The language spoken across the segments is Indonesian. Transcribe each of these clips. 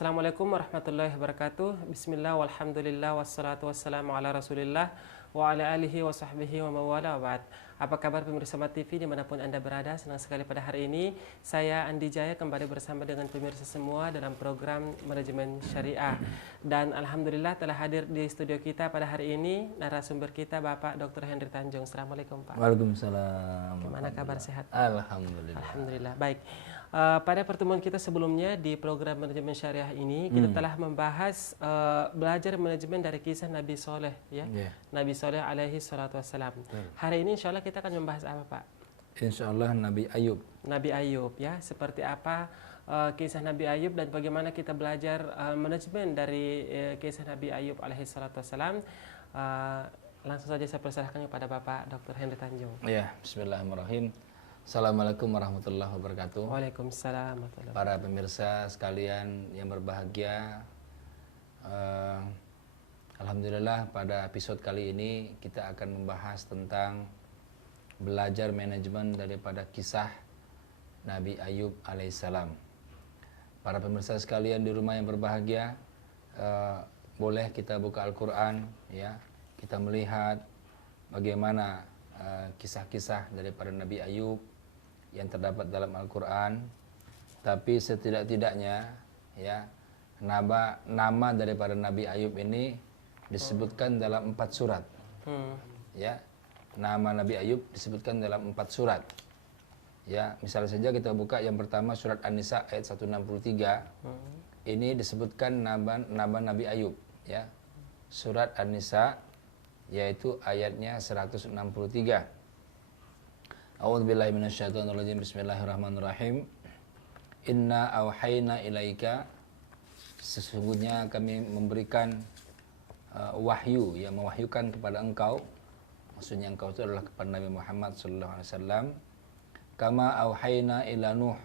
Assalamualaikum warahmatullahi wabarakatuh. Bismillah walhamdulillah wassalatu wassalamu ala rasulillah wa ala alihi wa sahbihi wa mawala wa ba'd. Apa kabar pemirsa Mat TV dimanapun Anda berada? Senang sekali pada hari ini saya Andi Jaya kembali bersama dengan pemirsa semua dalam program Manajemen Syariah. Dan Alhamdulillah telah hadir di studio kita pada hari ini narasumber kita Bapak Dr. Henry Tanjung. Assalamualaikum Pak. Waalaikumsalam. Gimana kabar, sehat? Alhamdulillah. Alhamdulillah. Baik. Pada pertemuan kita sebelumnya di program Manajemen Syariah ini kita telah membahas belajar manajemen dari kisah Nabi Soleh, ya. Nabi Soleh alaihi salatu wassalam. Hari ini insya Allah kita akan membahas apa, Pak? Insya Allah Nabi Ayub. Nabi Ayub, ya. Seperti apa kisah Nabi Ayub dan bagaimana kita belajar manajemen dari kisah Nabi Ayub alaihi salatu wassalam. Langsung saja saya persilahkan kepada Bapak Dr. Henry Tanjung. Ya, bismillahirrahmanirrahim. Assalamualaikum warahmatullahi wabarakatuh. Waalaikumsalam warahmatullahi wabarakatuh. Para pemirsa sekalian yang berbahagia, alhamdulillah pada episode kali ini kita akan membahas tentang belajar manajemen daripada kisah Nabi Ayub alaihissalam. Para pemirsa sekalian di rumah yang berbahagia, boleh kita buka Al-Quran, ya, kita melihat bagaimana kisah-kisah daripada Nabi Ayub yang terdapat dalam Al-Quran. Tapi setidak-tidaknya, ya, nama daripada Nabi Ayub ini disebutkan dalam 4 surat. Ya, nama Nabi Ayub disebutkan dalam 4 surat. Ya, misalnya saja kita buka yang pertama surat An-Nisa ayat 163. Ini disebutkan nama Nabi Ayub, ya. Surat An-Nisa yaitu ayatnya 163. A'udzubillahi minasyaitonirrajim. Bismillahirrahmanirrahim. Inna auhayna ilaika, sesungguhnya kami memberikan wahyu, ya, mewahyukan kepada engkau. Maksudnya engkau itu adalah kepada Nabi Muhammad sallallahu alaihi wasallam. Kama auhayna ila Nuh,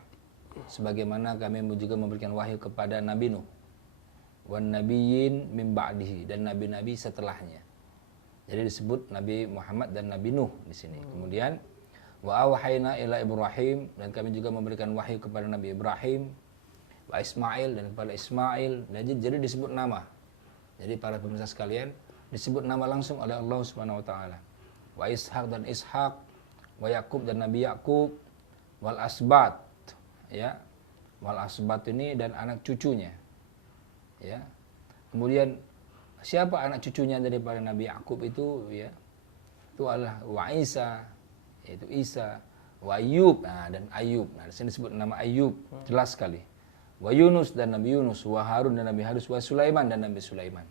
sebagaimana kami juga memberikan wahyu kepada Nabi Nuh. Wan nabiyyin min ba'dihi, dan nabi-nabi setelahnya. Jadi disebut Nabi Muhammad dan Nabi Nuh di sini. Kemudian wa awhayna ila Ibrahim, dan kami juga memberikan wahyu kepada Nabi Ibrahim, wa Ismail, dan kepada Ismail. Jadi disebut nama. Jadi para pemirsa sekalian, disebut nama langsung oleh Allah Subhanahu wa taala. Wa Ishaq, dan Ishaq, wa Yakub, dan Nabi Yakub, wal asbat, ya. Wal asbat ini dan anak cucunya. Ya. Kemudian siapa anak cucunya daripada Nabi Yakub itu, ya? Itu adalah wa Isa, yaitu Isa, wa Ayub, dan Ayub. Nah, di sini disebut nama Ayub, jelas sekali. Wa Yunus, dan Nabi Yunus, wa Harun, dan Nabi Harun, wa Sulaiman, dan Nabi Sulaiman.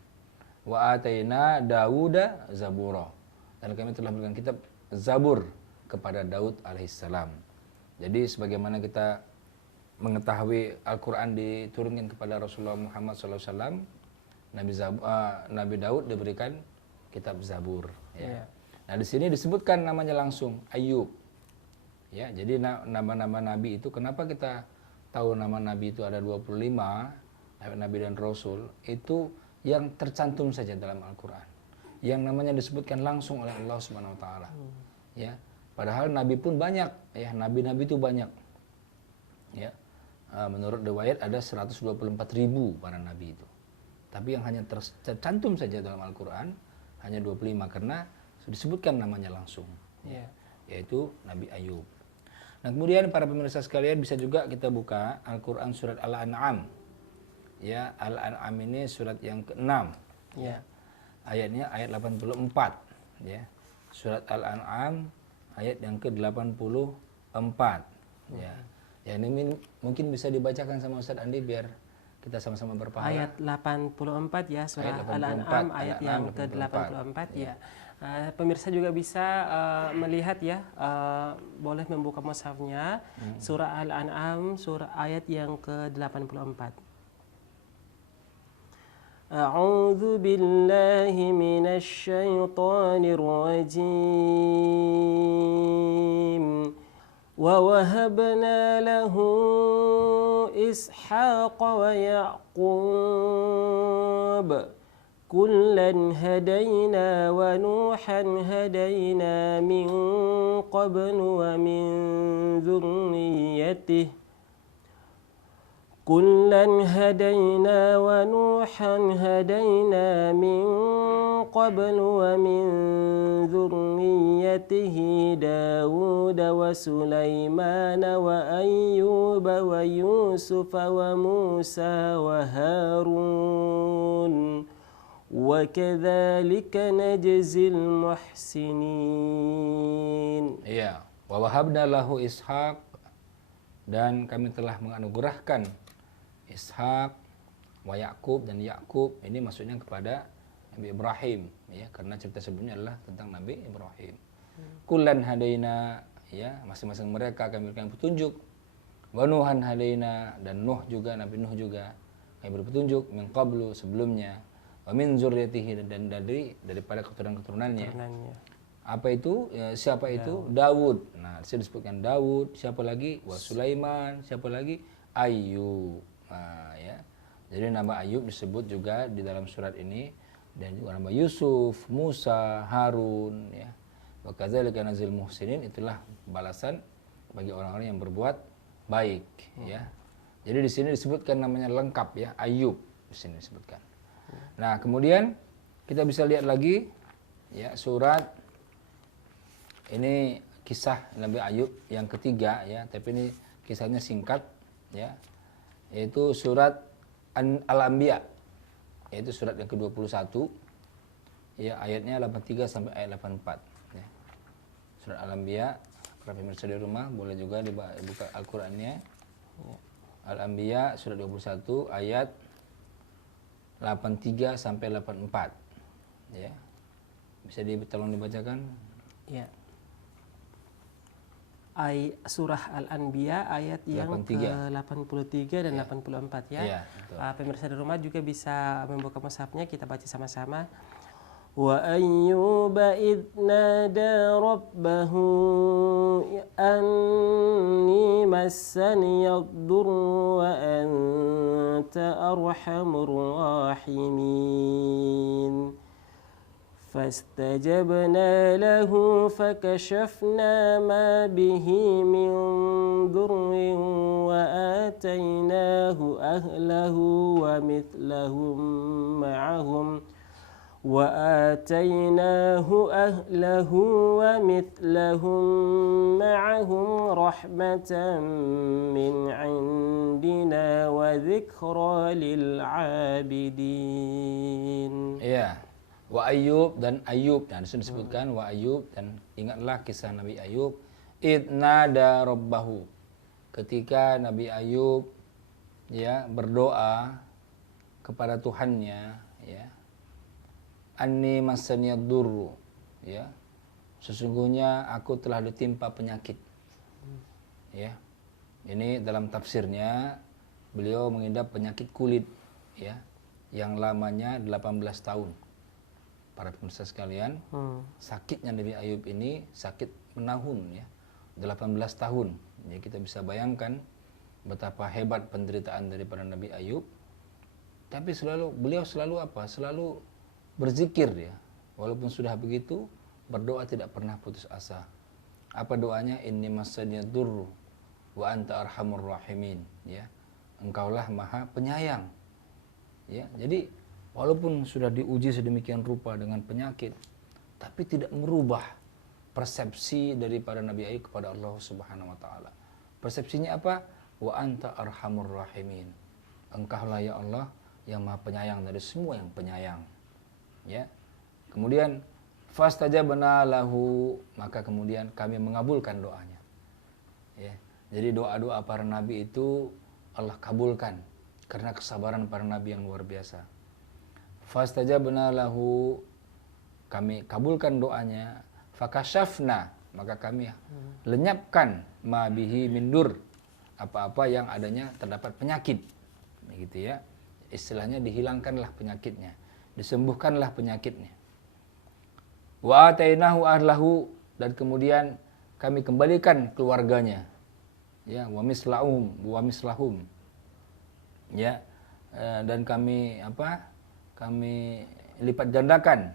Wa ataina Dawuda Zabura, dan kami telah memberikan kitab Zabur kepada Daud alaihissalam. Jadi sebagaimana kita mengetahui Al-Quran diturunkan kepada Rasulullah Muhammad SAW, Nabi Daud diberikan kitab Zabur, ya. Nah, di sini disebutkan namanya langsung Ayub. Ya, jadi nama-nama nabi itu, kenapa kita tahu nama nabi itu ada 25, nabi dan rasul, itu yang tercantum saja dalam Al-Qur'an. Yang namanya disebutkan langsung oleh Allah Subhanahu wa taala. Ya. Padahal nabi pun banyak, ya, nabi-nabi itu banyak. Ya. Menurut riwayat ada 124.000 para nabi itu. Tapi yang hanya tercantum saja dalam Al-Quran hanya 25, karena disebutkan namanya langsung, ya, yaitu Nabi Ayub. Nah, kemudian para pemirsa sekalian bisa juga kita buka Al-Quran surat Al-An'am. Ya, Al-An'am ini surat yang ke-6. Ya. Ayatnya ayat 84, ya. Surat Al-An'am ayat yang ke-84. Ya. Ya, ini mungkin bisa dibacakan sama Ustaz Andi biar kita sama-sama berpahala. Ayat 84, ya, surah Al-An'am ayat yang ke-84, ya. Pemirsa juga bisa melihat, ya, boleh membuka mushafnya, surah Al-An'am surah ayat yang ke-84. A'udzu billahi minasy syaithanir rajim. وَوَهَبْنَا لَهُ إِسْحَاقَ وَيَعْقُوبَ كُلًّا هَدَيْنَا وَنُوحًا هَدَيْنَا مِنْ قَبْلُ وَمِنْ ذُرِّيَّتِهِ كلا هدينا ونوحا هدينا من قبل ومن ذريته داود وسليمان وأيوب ويوسف وموسى وهارون وكذلك نجزي المحسنين. Ya, wa wahabna lahu Ishaq, dan kami telah menganugerahkan Ishak, wa Yakub, dan Yakub ini maksudnya kepada Nabi Ibrahim, ya, karena cerita sebelumnya adalah tentang Nabi Ibrahim. Kullan hadaina, ya, masing-masing mereka kami berikan petunjuk. Wa Nuhan hadaina, dan Nuh juga, Nabi Nuh juga kami beri petunjuk, min qablu, sebelumnya. Wa min zurriyatihi, dan daripada keturunan-keturunannya. Apa itu? Ya, siapa itu? Daud. Nah, saya disebutkan Daud, siapa lagi? Wa Sulaiman, siapa lagi? Ayub. Nah, ya. Jadi nama Ayub disebut juga di dalam surat ini, dan juga nama Yusuf, Musa, Harun, ya. Wa kadzalika nazil muhsinin, itulah balasan bagi orang-orang yang berbuat baik, ya. Jadi di sini disebutkan namanya lengkap, ya, Ayub di sini disebutkan. Nah, kemudian kita bisa lihat lagi, ya, surat ini kisah Nabi Ayub yang ketiga, ya, tapi ini kisahnya singkat, ya, yaitu surat Al-Anbiya, yaitu surat yang ke-21, ya, ayatnya 83 sampai ayat 84, ya. Surat Al-Anbiya, para pemirsa di rumah boleh juga dibuka Al-Qur'annya. Al-Anbiya surat 21 ayat 83 sampai 84, ya. Bisa tolong dibacakan? Ya. Surah Al-Anbiya ayat yang 83. ke-83 dan 84, ya. Ya, Pemirsa di rumah juga bisa membuka mushafnya, kita baca sama-sama. Wa ayyuba idh nada rabbahu anni massaniyad durru wa anta arhamur rahimin. فاستجبنا له فكشفنا ما به من ضر وآتيناه أهله ومثلهم معهم رحمة من عندنا وذكرى للعابدين. Ya. Wa Ayub, dan Ayub, nah disini disebutkan wa Ayub, dan ingatlah kisah Nabi Ayub, idnada rabbahu, ketika Nabi Ayub, ya, berdoa kepada Tuhannya, ya, anni massaniyad durru, ya, sesungguhnya aku telah ditimpa penyakit, ya. Ini dalam tafsirnya beliau mengidap penyakit kulit, ya, yang lamanya 18 tahun. Para pemirsa sekalian, sakitnya Nabi Ayub ini sakit menahun, ya, 18 tahun. Jadi kita bisa bayangkan betapa hebat penderitaan daripada Nabi Ayub. Tapi beliau selalu apa? Selalu berzikir, ya. Walaupun sudah begitu, berdoa tidak pernah putus asa. Apa doanya? Inni massaniyad durru wa anta arhamur rahimin, ya. Engkaulah Maha Penyayang, ya. Jadi walaupun sudah diuji sedemikian rupa dengan penyakit, tapi tidak merubah persepsi daripada Nabi Ayub kepada Allah Subhanahu wa taala. Persepsinya apa? Wa anta arhamur rahimin. Engkaulah ya Allah yang Maha Penyayang dari semua yang penyayang. Ya. Kemudian fastajabna lahu, maka kemudian kami mengabulkan doanya. Ya. Jadi doa-doa para nabi itu Allah kabulkan karena kesabaran para nabi yang luar biasa. Fastajabna lahu, kami kabulkan doanya. Fakashafna, maka kami lenyapkan ma bihi mindur, apa-apa yang adanya terdapat penyakit, begitu, ya. Istilahnya dihilangkanlah penyakitnya, disembuhkanlah penyakitnya. Wa atainahu ahlahu, dan kemudian kami kembalikan keluarganya, ya, wa mislahum, ya, dan kami kami lipat gandakan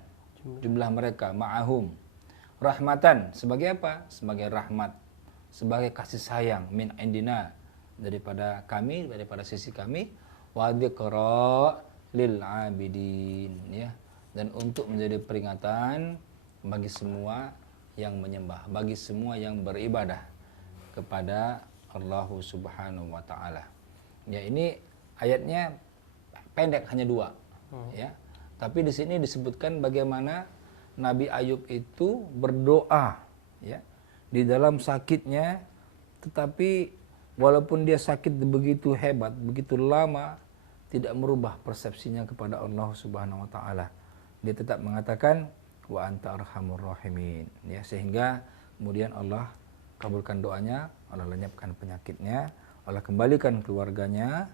jumlah mereka, ma'ahum, rahmatan, sebagai apa? Sebagai rahmat, sebagai kasih sayang, min indina, daripada kami, daripada sisi kami, wa dzikra lil abidin, ya, dan untuk menjadi peringatan bagi semua yang menyembah, bagi semua yang beribadah kepada Allah Subhanahu wa taala. Ya, ini ayatnya pendek, hanya 2, ya. Tapi di sini disebutkan bagaimana Nabi Ayub itu berdoa, ya, di dalam sakitnya, tetapi walaupun dia sakit begitu hebat, begitu lama, tidak merubah persepsinya kepada Allah Subhanahu wa taala. Dia tetap mengatakan wa anta arhamur rahimin, ya, sehingga kemudian Allah kabulkan doanya, Allah lenyapkan penyakitnya, Allah kembalikan keluarganya,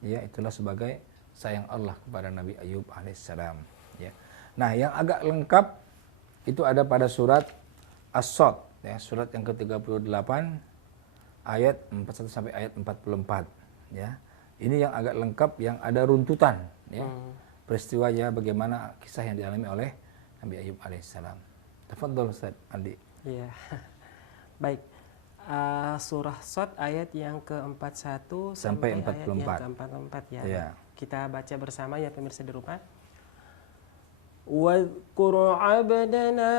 ya, itulah sebagai sayang Allah kepada Nabi Ayub alaihissalam, ya. Nah, yang agak lengkap itu ada pada surat As-Sad, ya, surat yang ke-38 ayat 41 sampai ayat 44, ya. Ini yang agak lengkap, yang ada runtutan, ya. Peristiwanya bagaimana kisah yang dialami oleh Nabi Ayub alaihissalam. Tafadhol Ustaz Andi. Iya. Baik. Surah Sad ayat yang ke-41 sampai ayat yang ke-44, ya. Ya. Kita baca bersama ya pemirsa di rumah. واذكر عبدنا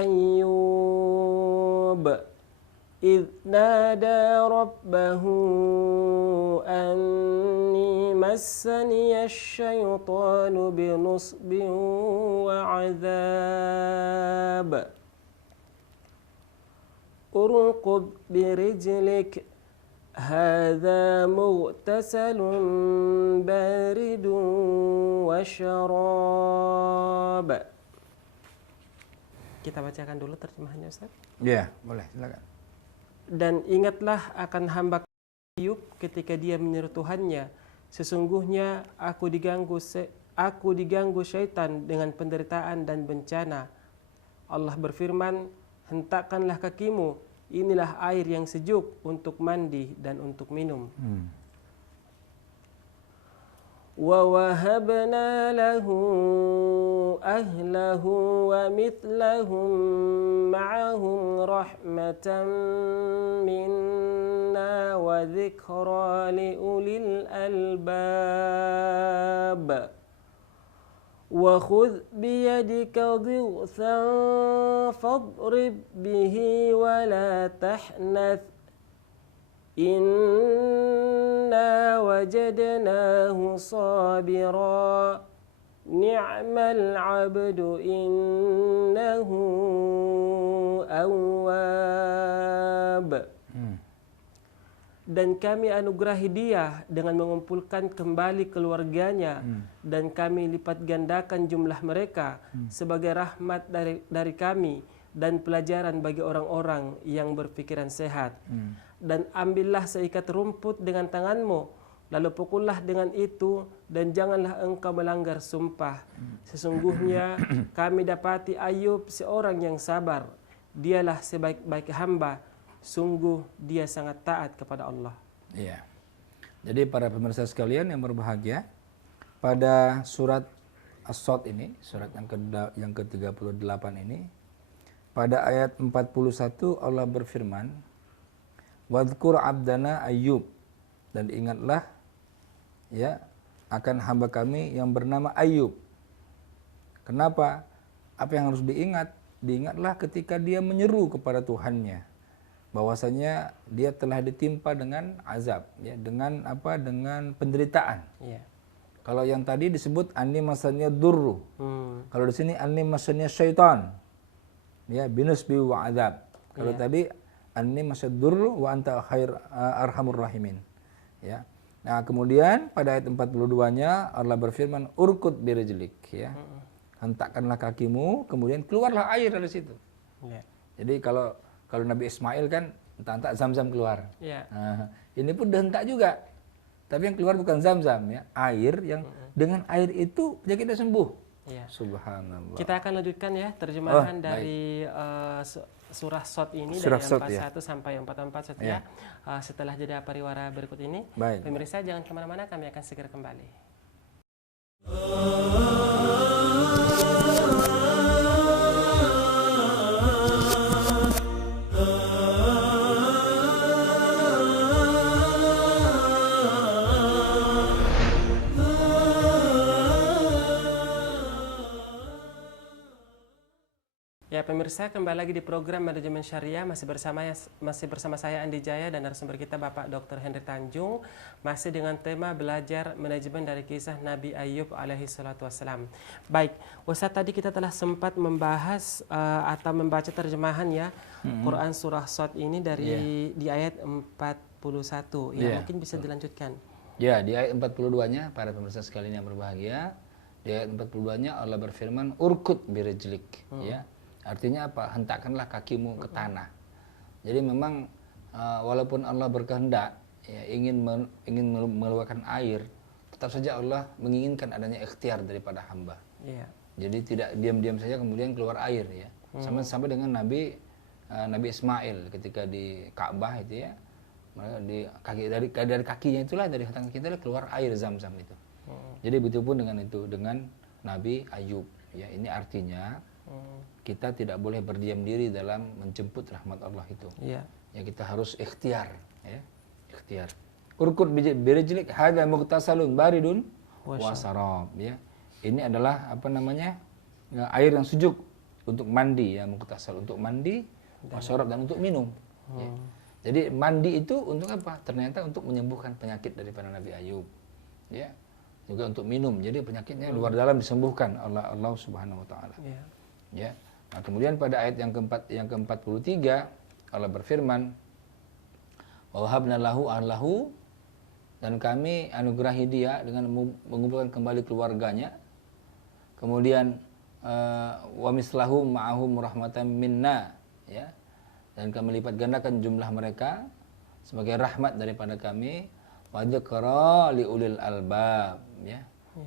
أيوب إذ نادى ربه أني مسني الشيطان بنصب وعذاب اركض برجلك هذا مغتسل بارد وشراب. Kita bacakan dulu terjemahannya, Ustaz. Ya, boleh, silakan. Dan ingatlah akan hamba Ayub ketika dia menyeru Tuhannya, sesungguhnya aku diganggu syaitan dengan penderitaan dan bencana. Allah berfirman, hentakkanlah kakimu, inilah air yang sejuk untuk mandi dan untuk minum. Wa wahabna lahu ahlahu wa mithlahum ma'ahum rahmatan minna wa dzikra li ulil albab. وخذ بيدك ضغثا فاضرب به ولا تحنث إنا وجدناه صابرا نعم العبد إنه أواب. Dan kami anugerahi dia dengan mengumpulkan kembali keluarganya, dan kami lipat gandakan jumlah mereka sebagai rahmat dari kami dan pelajaran bagi orang-orang yang berpikiran sehat. Dan ambillah seikat rumput dengan tanganmu, lalu pukullah dengan itu, dan janganlah engkau melanggar sumpah. Sesungguhnya kami dapati Ayub seorang yang sabar, dialah sebaik-baik hamba, sungguh dia sangat taat kepada Allah. Iya. Jadi para pemirsa sekalian yang berbahagia, pada surat As-Sad ini, surat yang ke-38 ini, pada ayat 41 Allah berfirman, "Wadhkur 'abdana Ayyub," dan ingatlah, ya, akan hamba kami yang bernama Ayub. Kenapa? Apa yang harus diingat? Diingatlah ketika dia menyeru kepada Tuhannya, bahwasanya dia telah ditimpa dengan azab, ya, dengan apa? Dengan penderitaan. Yeah. Kalau yang tadi disebut anni masanya durru. Kalau di sini anni masanya syaitan. Ya, binusbi wa azab. Kalau tadi anni masad durru wa anta arhamur rahimin. Ya. Nah, kemudian pada ayat 42-nya Allah berfirman urkut birijlik, ya. Hentakkanlah kakimu, kemudian keluarlah air dari situ. Yeah. Jadi kalau Nabi Ismail kan hentak Zam-Zam keluar. Yeah. Nah, ini pun dihentak juga. Tapi yang keluar bukan Zam-Zam, ya, air yang dengan air itu penyakitnya sembuh. Yeah. Subhanallah. Kita akan lanjutkan ya terjemahan dari surah Sad ini, surah dari 41 sampai 44 setelah setelah jeda pariwara berikut ini. Baik. Pemirsa jangan kemana-mana, kami akan segera kembali. pemirsa, kembali lagi di program Manajemen Syariah, masih bersama saya Andi Jaya dan narasumber kita Bapak Dr. Henry Tanjung, masih dengan tema belajar manajemen dari kisah Nabi Ayub alaihi salatu wassalam. Baik, Ustaz, tadi kita telah sempat membahas atau membaca terjemahan ya Quran surah Shad ini dari di ayat 41. Ya, mungkin bisa dilanjutkan. Ya, di ayat 42-nya para pemirsa sekalian yang berbahagia, di ayat 42-nya Allah berfirman urkut birejlik, ya. Artinya apa? Hentakkanlah kakimu ke tanah. Jadi memang walaupun Allah berkehendak ya, ingin mengeluarkan air, tetap saja Allah menginginkan adanya ikhtiar daripada hamba. Jadi tidak diam-diam saja kemudian keluar air ya. Sampai dengan Nabi Ismail ketika di Ka'bah itu ya, dari kakinya itulah, dari tangan kita keluar air Zam-Zam itu. Jadi begitupun dengan Nabi Ayub ya. Ini artinya kita tidak boleh berdiam diri dalam menjemput rahmat Allah itu. Ya, kita harus ikhtiar ya. Ikhtiar. Urkud birejlik hadza mughtasalun baridun wa sarab ya. Ini adalah air yang sejuk untuk mandi ya, mughtasal untuk mandi, wa sarab dan untuk minum. Ya. Jadi mandi itu untuk apa? Ternyata untuk menyembuhkan penyakit daripada Nabi Ayub. Ya. Juga untuk minum. Jadi penyakitnya luar dalam disembuhkan oleh Allah Subhanahu wa taala. Ya. Nah, kemudian pada ayat yang ke-43 Allah berfirman, "Wa wahabna lahu ahlahu," dan kami anugerahi dia dengan mengumpulkan kembali keluarganya. Kemudian wa mislahu ma'ahum rahmatan minna ya. Dan kami lipat gandakan jumlah mereka sebagai rahmat daripada kami, wa dzikra liulil albab ya.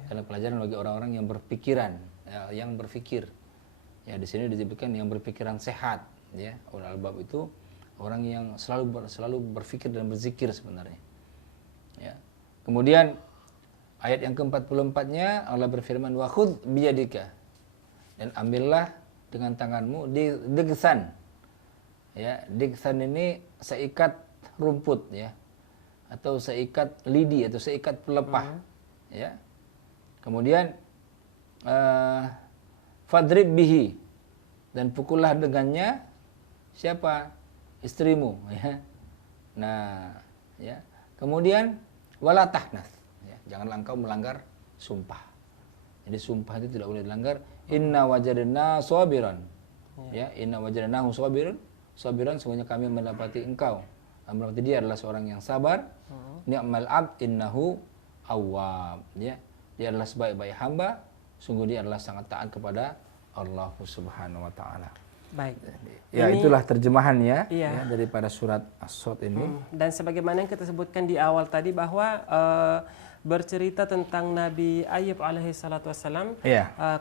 Karena pelajaran bagi orang-orang yang berpikiran, ya, yang berfikir. Ya, di sini disebutkan yang berpikiran sehat ya. Ulul albab itu orang yang selalu berfikir dan berzikir sebenarnya. Ya. Kemudian ayat yang ke-44-nya Allah berfirman wa khudh biyadika, dan ambillah dengan tanganmu digsan. Ya, digsan ini seikat rumput ya, atau seikat lidi atau seikat pelepah ya. Kemudian fadrib bihi, dan pukullah dengannya siapa? Istrimu ya. Nah, ya. Kemudian wala tahnas ya, janganlah engkau melanggar sumpah. Jadi sumpah itu tidak boleh dilanggar. Inna wajadna sabiran. Ya, inna wajadnahu sabiran, sesungguhnya kami mendapati engkau. Berarti dia adalah seorang yang sabar. Ni'mal abd innahu awwab ya. Dia adalah sebaik-baik hamba, sungguh dia adalah sangat taat kepada Allah Subhanahu wa taala. Baik. Ya, ini, itulah terjemahannya ya, daripada surat As-Shad ini. Dan sebagaimana yang kita sebutkan di awal tadi bahwa bercerita tentang Nabi Ayub alaihi salatu wassalam,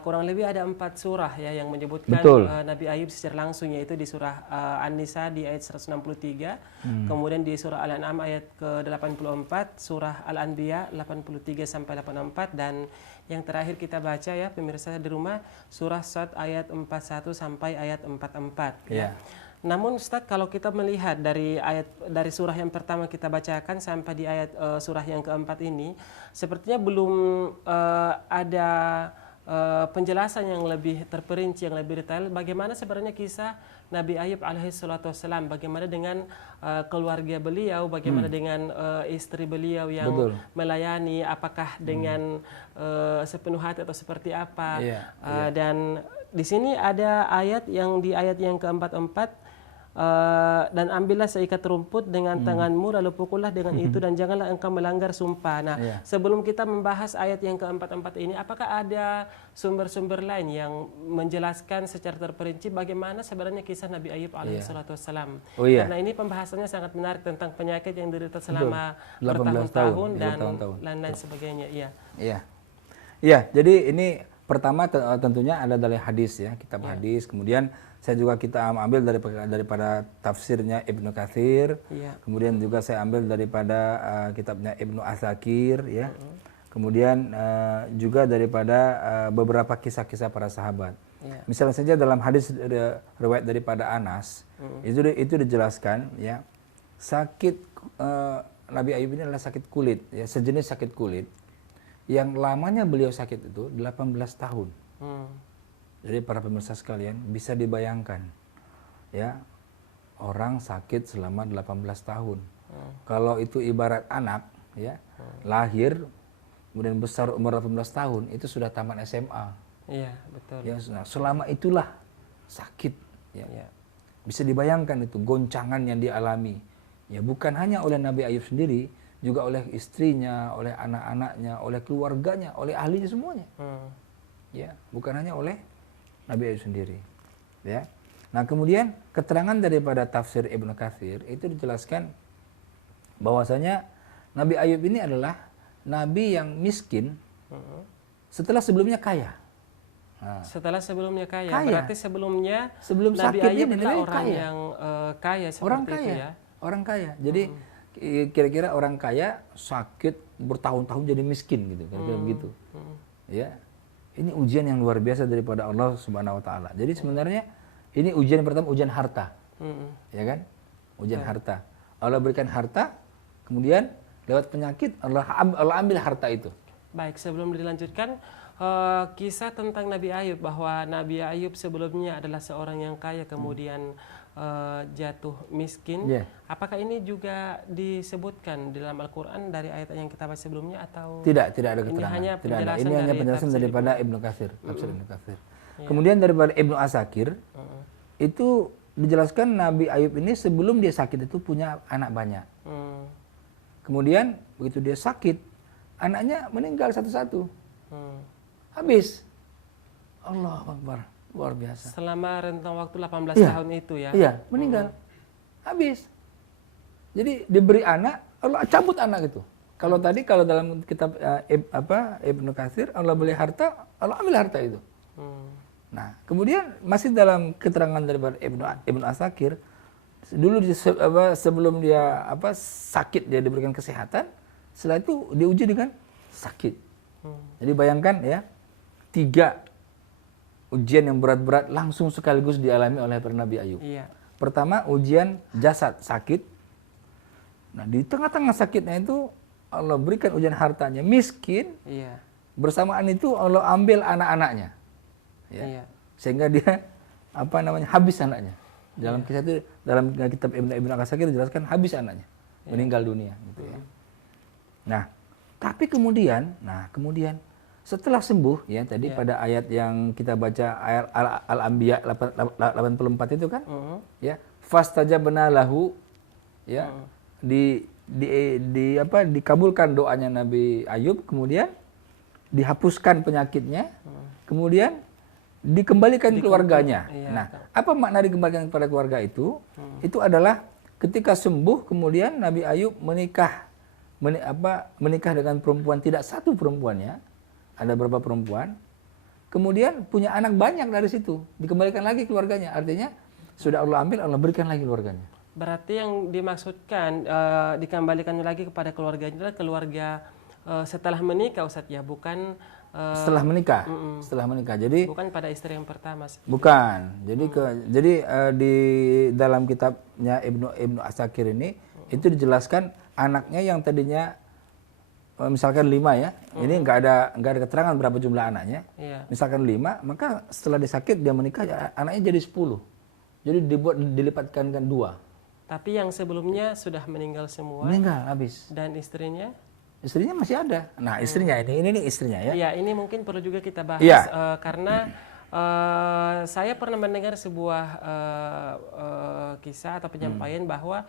kurang lebih ada 4 surah ya yang menyebutkan Nabi Ayub secara langsung, yaitu di surah An-Nisa di ayat 163, kemudian di surah Al-An'am ayat ke-84, surah Al-Anbiya 83 sampai 84, dan yang terakhir kita baca ya pemirsa di rumah, surah Shad ayat 41 sampai ayat 44 ya. Namun Ustadz, kalau kita melihat dari surah yang pertama kita bacakan sampai di ayat surah yang keempat ini, sepertinya belum ada penjelasan yang lebih terperinci, yang lebih detail bagaimana sebenarnya kisah Nabi Ayub alaihi salatu wassalam, bagaimana dengan keluarga beliau, bagaimana dengan istri beliau yang melayani, apakah dengan sepenuh hati atau seperti apa. Dan di sini ada ayat yang di ayat yang keempat, dan ambillah seikat rumput dengan tanganmu, lalu pukullah dengan itu, dan janganlah engkau melanggar sumpah. Nah, sebelum kita membahas ayat yang keempat ini, apakah ada sumber-sumber lain yang menjelaskan secara terperinci bagaimana sebenarnya kisah Nabi Ayub alaihi salatu wassalam? Karena ini pembahasannya sangat menarik tentang penyakit yang diderita selama bertahun-tahun dan lain-lain sebagainya. Iya, jadi ini pertama tentunya ada dari hadis ya, kitab hadis. Kemudian kita ambil daripada tafsirnya Ibnu Katsir. Kemudian juga saya ambil daripada kitabnya Ibnu Asakir ya. Kemudian juga daripada beberapa kisah-kisah para sahabat. Misalnya saja dalam hadis riwayat daripada Anas, itu dijelaskan ya, sakit Nabi Ayub ini adalah sakit kulit ya, sejenis sakit kulit yang lamanya beliau sakit itu 18 tahun. Jadi para pemirsa sekalian, bisa dibayangkan ya, orang sakit selama 18 tahun. Kalau itu ibarat anak ya, lahir kemudian besar umur 18 tahun, itu sudah tamat SMA. Iya, betul. Ya, nah, selama itulah sakit ya. Iya. Bisa dibayangkan itu goncangan yang dialami. Ya, bukan hanya oleh Nabi Ayub sendiri, juga oleh istrinya, oleh anak-anaknya, oleh keluarganya, oleh ahlinya semuanya. Ya, bukan hanya oleh Nabi Ayub sendiri. Ya. Nah, kemudian keterangan daripada tafsir Ibnu Katsir itu dijelaskan bahwasanya Nabi Ayub ini adalah nabi yang miskin setelah sebelumnya kaya. Nah, Setelah sebelumnya kaya. Kaya. Berarti sebelum sebelum Nabi sakit Ayub ini adalah Nabi orang kaya. yang kaya seperti Orang itu kaya. ya. Orang kaya. Jadi kira-kira orang kaya sakit bertahun-tahun jadi miskin gitu, kira-kira begitu. Ya. Ini ujian yang luar biasa daripada Allah Subhanahu wa taala. Jadi sebenarnya ini ujian pertama, ujian harta. Ya kan? Ujian harta. Allah berikan harta, kemudian lewat penyakit Allah ambil harta itu. Baik, sebelum dilanjutkan kisah tentang Nabi Ayub, bahwa Nabi Ayub sebelumnya adalah seorang yang kaya kemudian jatuh miskin. Yeah. Apakah ini juga disebutkan di dalam Al-Quran dari ayat yang kita baca sebelumnya atau Tidak ada ini keterangan. hanya Tidak ada. penjelasan Ini hanya dari penjelasan tafsir daripada Ibnu Katsir, tafsir Ibnu Katsir. Iya. Kemudian daripada Ibnu Asakir itu dijelaskan Nabi Ayub ini sebelum dia sakit itu punya anak banyak. Kemudian begitu dia sakit, anaknya meninggal satu-satu. Habis. Allahu Akbar. Luar biasa. Selama rentang waktu 18 Iya. tahun itu ya. Iya, meninggal. Habis. Jadi diberi anak, Allah cabut anak itu. Kalau tadi kalau dalam kitab Ibnu Katsir, Allah beli harta, Allah ambil harta itu. Nah, kemudian masih dalam keterangan daripada Ibnu Asakir, dulu sebelum dia sakit, dia diberikan kesehatan, setelah itu diuji dengan sakit. Jadi bayangkan ya, 3 ujian yang berat-berat langsung sekaligus dialami oleh Nabi Ayub. Iya. Pertama, ujian jasad, sakit. Nah, di tengah-tengah sakitnya itu Allah berikan ujian hartanya, miskin. Iya. Bersamaan itu Allah ambil anak-anaknya. Ya. Iya. Sehingga dia habis anaknya. Dalam kisah itu, dalam kitab Ibnu Asakir dijelaskan habis anaknya, meninggal dunia gitu ya. Nah, tapi kemudian setelah sembuh ya tadi pada ayat yang kita baca, ayat Al-Anbiya 84 itu kan, ya, fastajabna lahu, ya, dikabulkan doanya Nabi Ayub, kemudian dihapuskan penyakitnya, kemudian dikembalikan keluarganya. Iya, Nah, apa makna dikembalikan kepada keluarga itu? Itu adalah ketika sembuh kemudian Nabi Ayub menikah dengan perempuan, tidak satu perempuannya, ada beberapa perempuan. Kemudian punya anak banyak dari situ, dikembalikan lagi keluarganya. Artinya sudah Allah ambil, Allah berikan lagi keluarganya. Berarti yang dimaksudkan dikembalikan lagi kepada keluarganya adalah keluarga setelah menikah, Ustadz ya, bukan Setelah menikah. Setelah menikah. Jadi bukan pada istri yang pertama. bukan. Jadi di dalam kitabnya Ibnu Asakir ini itu dijelaskan anaknya yang tadinya misalkan 5 ya. Ini nggak ada keterangan berapa jumlah anaknya. Iya. Misalkan 5, maka setelah disakit dia menikah, anaknya jadi 10. Jadi dilipatkan kan 2. Tapi yang sebelumnya sudah meninggal semua. Meninggal habis. Dan istrinya? Istrinya masih ada. Nah, istrinya ini istrinya ya. Iya, ini mungkin perlu juga kita bahas Iya. karena saya pernah mendengar sebuah kisah atau penyampaian bahwa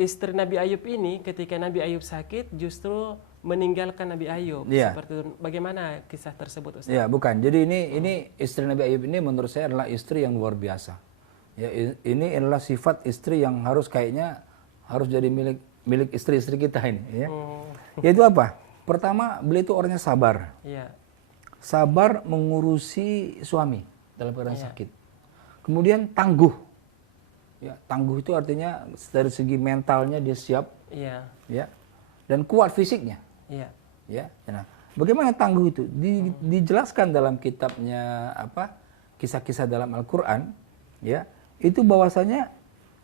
istri Nabi Ayub ini ketika Nabi Ayub sakit justru meninggalkan Nabi Ayub. Iya. Seperti itu. Bagaimana kisah tersebut, Ustaz? Ya, bukan. Jadi ini istri Nabi Ayub ini menurut saya adalah istri yang luar biasa. Ya, ini adalah sifat istri yang kayaknya harus jadi milik istri-istri kita ini ya. Yaitu apa? Pertama, beliau itu orangnya sabar. Iya. Sabar mengurusi suami dalam keadaan sakit. Kemudian tangguh. Ya, tangguh itu artinya dari segi mentalnya dia siap. Iya. Ya. Dan kuat fisiknya. Iya. Ya. Nah, bagaimana tangguh itu? Dijelaskan dalam kitabnya kisah-kisah dalam Al-Qur'an, ya. Itu bahwasanya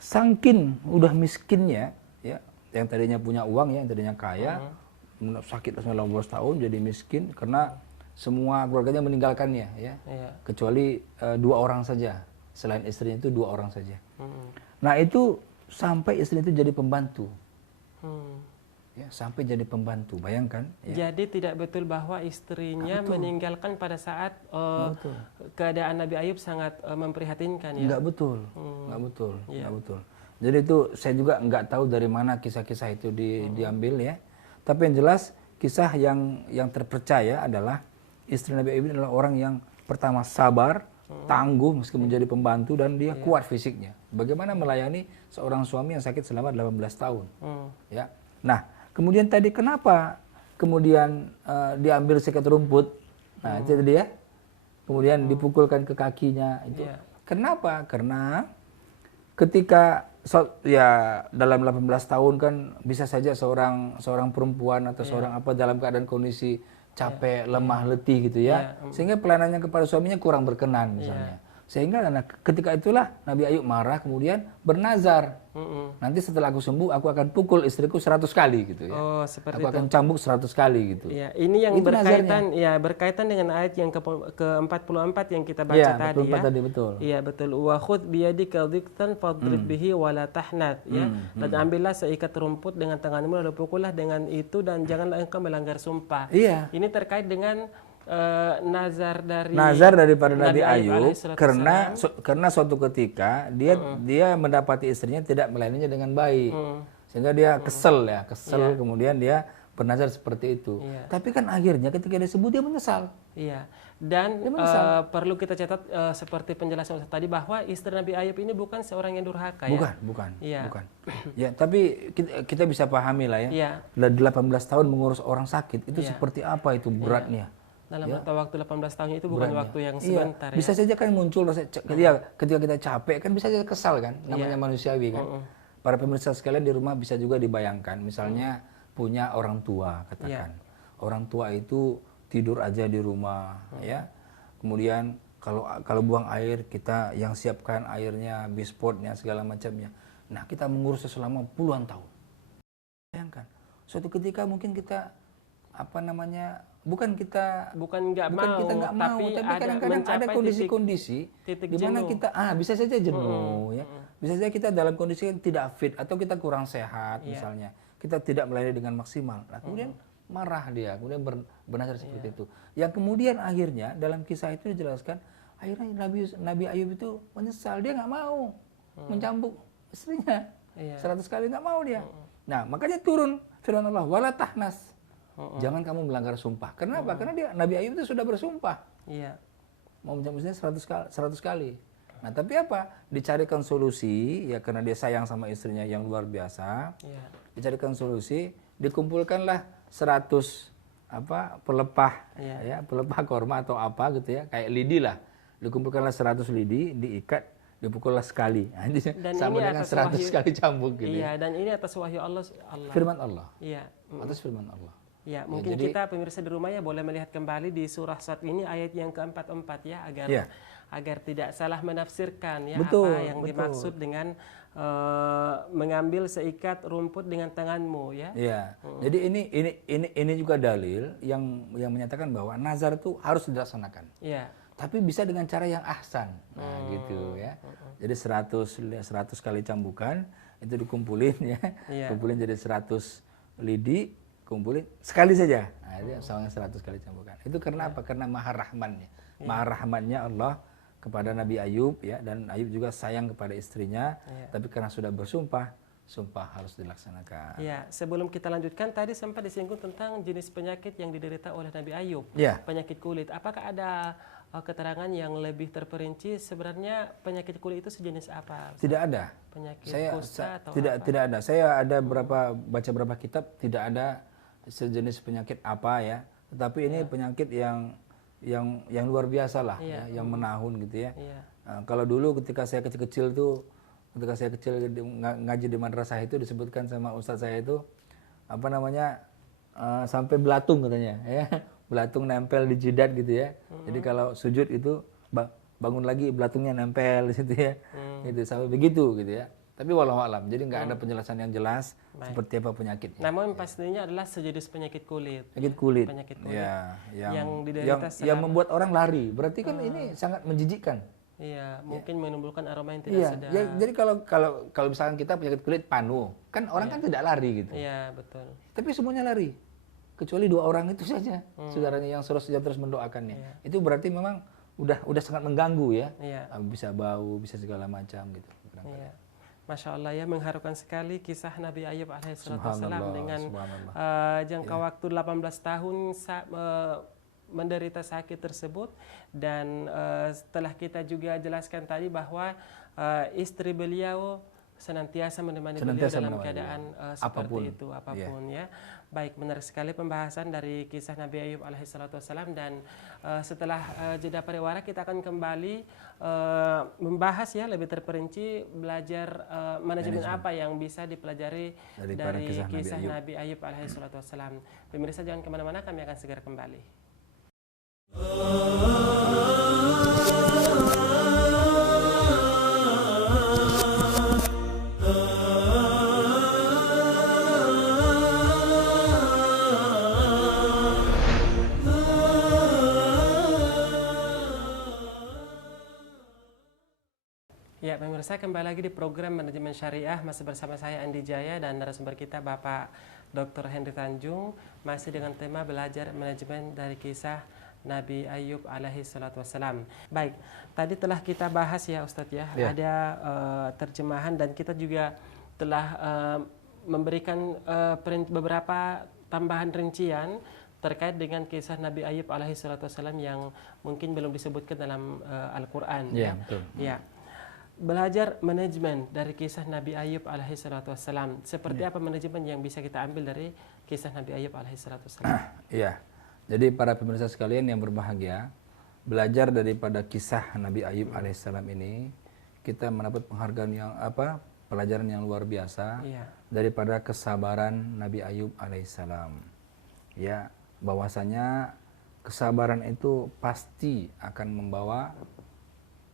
saking udah miskinnya, ya, yang tadinya punya uang ya, yang tadinya kaya, sakit 19 tahun jadi miskin karena semua keluarganya meninggalkannya ya. Iya. Kecuali 2 orang saja. Selain istrinya itu 2 orang saja. Hmm. Nah, itu sampai istrinya itu jadi pembantu. Hmm. Ya, sampai jadi pembantu. Bayangkan ya. Jadi tidak betul bahwa istrinya meninggalkan pada saat Betul. keadaan Nabi Ayub sangat memprihatinkan ya. Enggak betul. Enggak betul. Iya. Enggak betul. Jadi itu saya juga enggak tahu dari mana kisah-kisah itu diambil ya. Tapi yang jelas kisah yang terpercaya adalah istri Nabi Ayub adalah orang yang pertama sabar, tangguh meski menjadi pembantu, dan dia kuat fisiknya. Bagaimana melayani seorang suami yang sakit selama 18 tahun. Ya. Nah, kemudian tadi kenapa kemudian diambil sikat rumput? Nah, itu tadi ya. Kemudian dipukulkan ke kakinya itu. Iya. Kenapa? Karena ketika ya dalam 18 tahun kan bisa saja seorang perempuan atau seorang apa dalam keadaan kondisi capek, lemah, letih gitu ya. Sehingga pelayanannya kepada suaminya kurang berkenan misalnya. Sehingga ketika itulah Nabi Ayub marah, kemudian bernazar. Nanti setelah aku sembuh, aku akan pukul istriku 100 kali gitu ya. Oh, seperti aku akan cambuk 100 kali gitu. Ya, ini yang itu berkaitan berkaitan dengan ayat yang ke-44 yang kita baca tadi ya. Tadi betul. Iya, betul. Wa khudh biyadika dhiktan fadrib bihi wa la tahnat ya. Dan ambillah seikat rumput dengan tanganmu lalu pukullah dengan itu dan janganlah engkau melanggar sumpah. Iya. Ini terkait dengan nazar daripada Nabi Ayub karena suatu ketika dia mendapati istrinya tidak melayaninya dengan baik, sehingga dia kesel kemudian dia bernazar seperti itu. Tapi kan akhirnya ketika dia sembuh dia menyesal. Iya. Dan perlu kita catat seperti penjelasan Ustaz tadi bahwa istri Nabi Ayub ini bukan seorang yang durhaka ya. Bukan. Iya. Ya, tapi kita bisa pahami lah ya. Iya. 18 tahun mengurus orang sakit itu seperti apa itu beratnya. Dalam waktu 18 tahun itu bukan waktu yang sebentar bisa saja kan muncul rasa ketika kita capek kan bisa saja kesal kan, namanya manusiawi kan. Para pemirsa sekalian di rumah bisa juga dibayangkan misalnya punya orang tua katakan. Orang tua itu tidur aja di rumah ya. Kemudian kalau buang air kita yang siapkan airnya, bispotnya segala macamnya. Nah, kita mengurusnya selama puluhan tahun. Bayangkan. Suatu ketika mungkin kita bukan kita nggak mau, tapi kadang-kadang ada kondisi-kondisi di mana kita bisa saja jenuh ya. Bisa saja kita dalam kondisi yang tidak fit atau kita kurang sehat misalnya. Kita tidak melayani dengan maksimal. Nah, kemudian marah dia, kemudian bernazar seperti itu. Yang kemudian akhirnya dalam kisah itu dijelaskan, akhirnya Nabi Ayub itu menyesal, dia nggak mau mencambuk istrinya. 100 kali nggak mau dia. Nah, makanya turun firman Allah, wala tahnas. Jangan kamu melanggar sumpah. Kenapa? Karena Nabi Ayub itu sudah bersumpah. Iya. Mau mencambuk istrinya 100 kali. Nah, tapi apa? Dicarikan solusi ya, karena dia sayang sama istrinya yang luar biasa. Iya. Dicarikan solusi, dikumpulkanlah 100 pelepah pelepah korma atau apa gitu ya, kayak lidi lah. Dikumpulkanlah 100 lidi, diikat, dipukullah sekali. Dan sama dengan 100 kali cambuk gitu. Iya, dan ini atas wahyu Allah. Firman Allah. Iya. Atas firman Allah. Ya, mungkin kita pemirsa di rumah ya boleh melihat kembali di surah Sad ini ayat yang ke-44 ya, agar tidak salah menafsirkan ya apa yang dimaksud dengan mengambil seikat rumput dengan tanganmu ya. Iya. Jadi ini juga dalil yang menyatakan bahwa nazar itu harus dilaksanakan. Iya. Tapi bisa dengan cara yang ahsan. Nah, gitu ya. Jadi 100 kali cambukan itu dikumpulin ya. Kumpulin jadi 100 lidi, kumpulin sekali saja. Nah, itu sama 100 kali cambukan. Itu karena apa? Karena maha rahmannya. Maha rahmannya Allah kepada Nabi Ayub ya, dan Ayub juga sayang kepada istrinya, tapi karena sudah bersumpah, sumpah harus dilaksanakan. Ya, sebelum kita lanjutkan tadi sempat disinggung tentang jenis penyakit yang diderita oleh Nabi Ayub. Penyakit kulit. Apakah ada keterangan yang lebih terperinci sebenarnya penyakit kulit itu sejenis apa? Tidak ada. Penyakit kusta atau tidak ada. Saya ada baca beberapa kitab, tidak ada sejenis penyakit apa ya. Tetapi ini penyakit yang luar biasa lah yang menahun gitu ya. Kalau dulu ketika saya kecil-kecil tuh, ketika saya kecil ngaji di madrasah itu disebutkan sama ustadz saya itu sampai belatung katanya ya. Belatung nempel di jidat gitu ya. Jadi kalau sujud itu bangun lagi belatungnya nempel di situ ya. Gitu sampai begitu gitu ya. Tapi walau alam, jadi nggak ada penjelasan yang jelas Baik. seperti apa penyakitnya. Namun pastinya adalah sejenis penyakit kulit. Penyakit kulit. Penyakit kulit. Ya, yang diderita yang membuat orang lari. Berarti kan ini sangat menjijikkan. Iya, mungkin menimbulkan aroma yang tidak Iya, sedap. jadi kalau misalkan kita penyakit kulit panu, kan orang kan tidak lari gitu. Iya, betul. Tapi semuanya lari. Kecuali 2 orang itu saja, saudaranya yang terus mendoakannya. Itu berarti memang udah sangat mengganggu ya. Iya. Bisa bau, bisa segala macam gitu. Iya. Masya Allah ya, mengharukan sekali kisah Nabi Ayub alaihissalam dengan jangka waktu 18 tahun menderita sakit tersebut. Dan setelah kita juga jelaskan tadi bahwa istri beliau senantiasa menemani beliau dalam keadaan seperti itu apapun ya. Baik, menarik sekali pembahasan dari kisah Nabi Ayub alaihissalam. Dan setelah jeda pariwara kita akan kembali membahas ya lebih terperinci, belajar manajemen apa yang bisa dipelajari dari kisah Nabi Ayub alaihissalam. Pemirsa jangan kemana-mana, kami akan segera kembali. Ya, pemirsa, kembali lagi di program Manajemen Syariah. Masih bersama saya Andi Jaya dan narasumber kita Bapak Dr. Henry Tanjung. Masih dengan tema belajar manajemen dari kisah Nabi Ayub alaihi salatu wassalam. Baik, tadi telah kita bahas ya Ustadz ya, ada terjemahan dan kita juga telah memberikan beberapa tambahan rincian terkait dengan kisah Nabi Ayub alaihi salatu wassalam yang mungkin belum disebutkan dalam Al-Quran. Ya, betul. Ya. Belajar manajemen dari kisah Nabi Ayub alaihi salatu wassalam. Seperti apa manajemen yang bisa kita ambil dari kisah Nabi Ayub alaihi salatu wassalam? Iya. Jadi para pemirsa sekalian yang berbahagia, belajar daripada kisah Nabi Ayub alaihissalam ini, kita mendapat penghargaan yang pelajaran yang luar biasa daripada kesabaran Nabi Ayub alaihissalam. Ya, bahwasanya kesabaran itu pasti akan membawa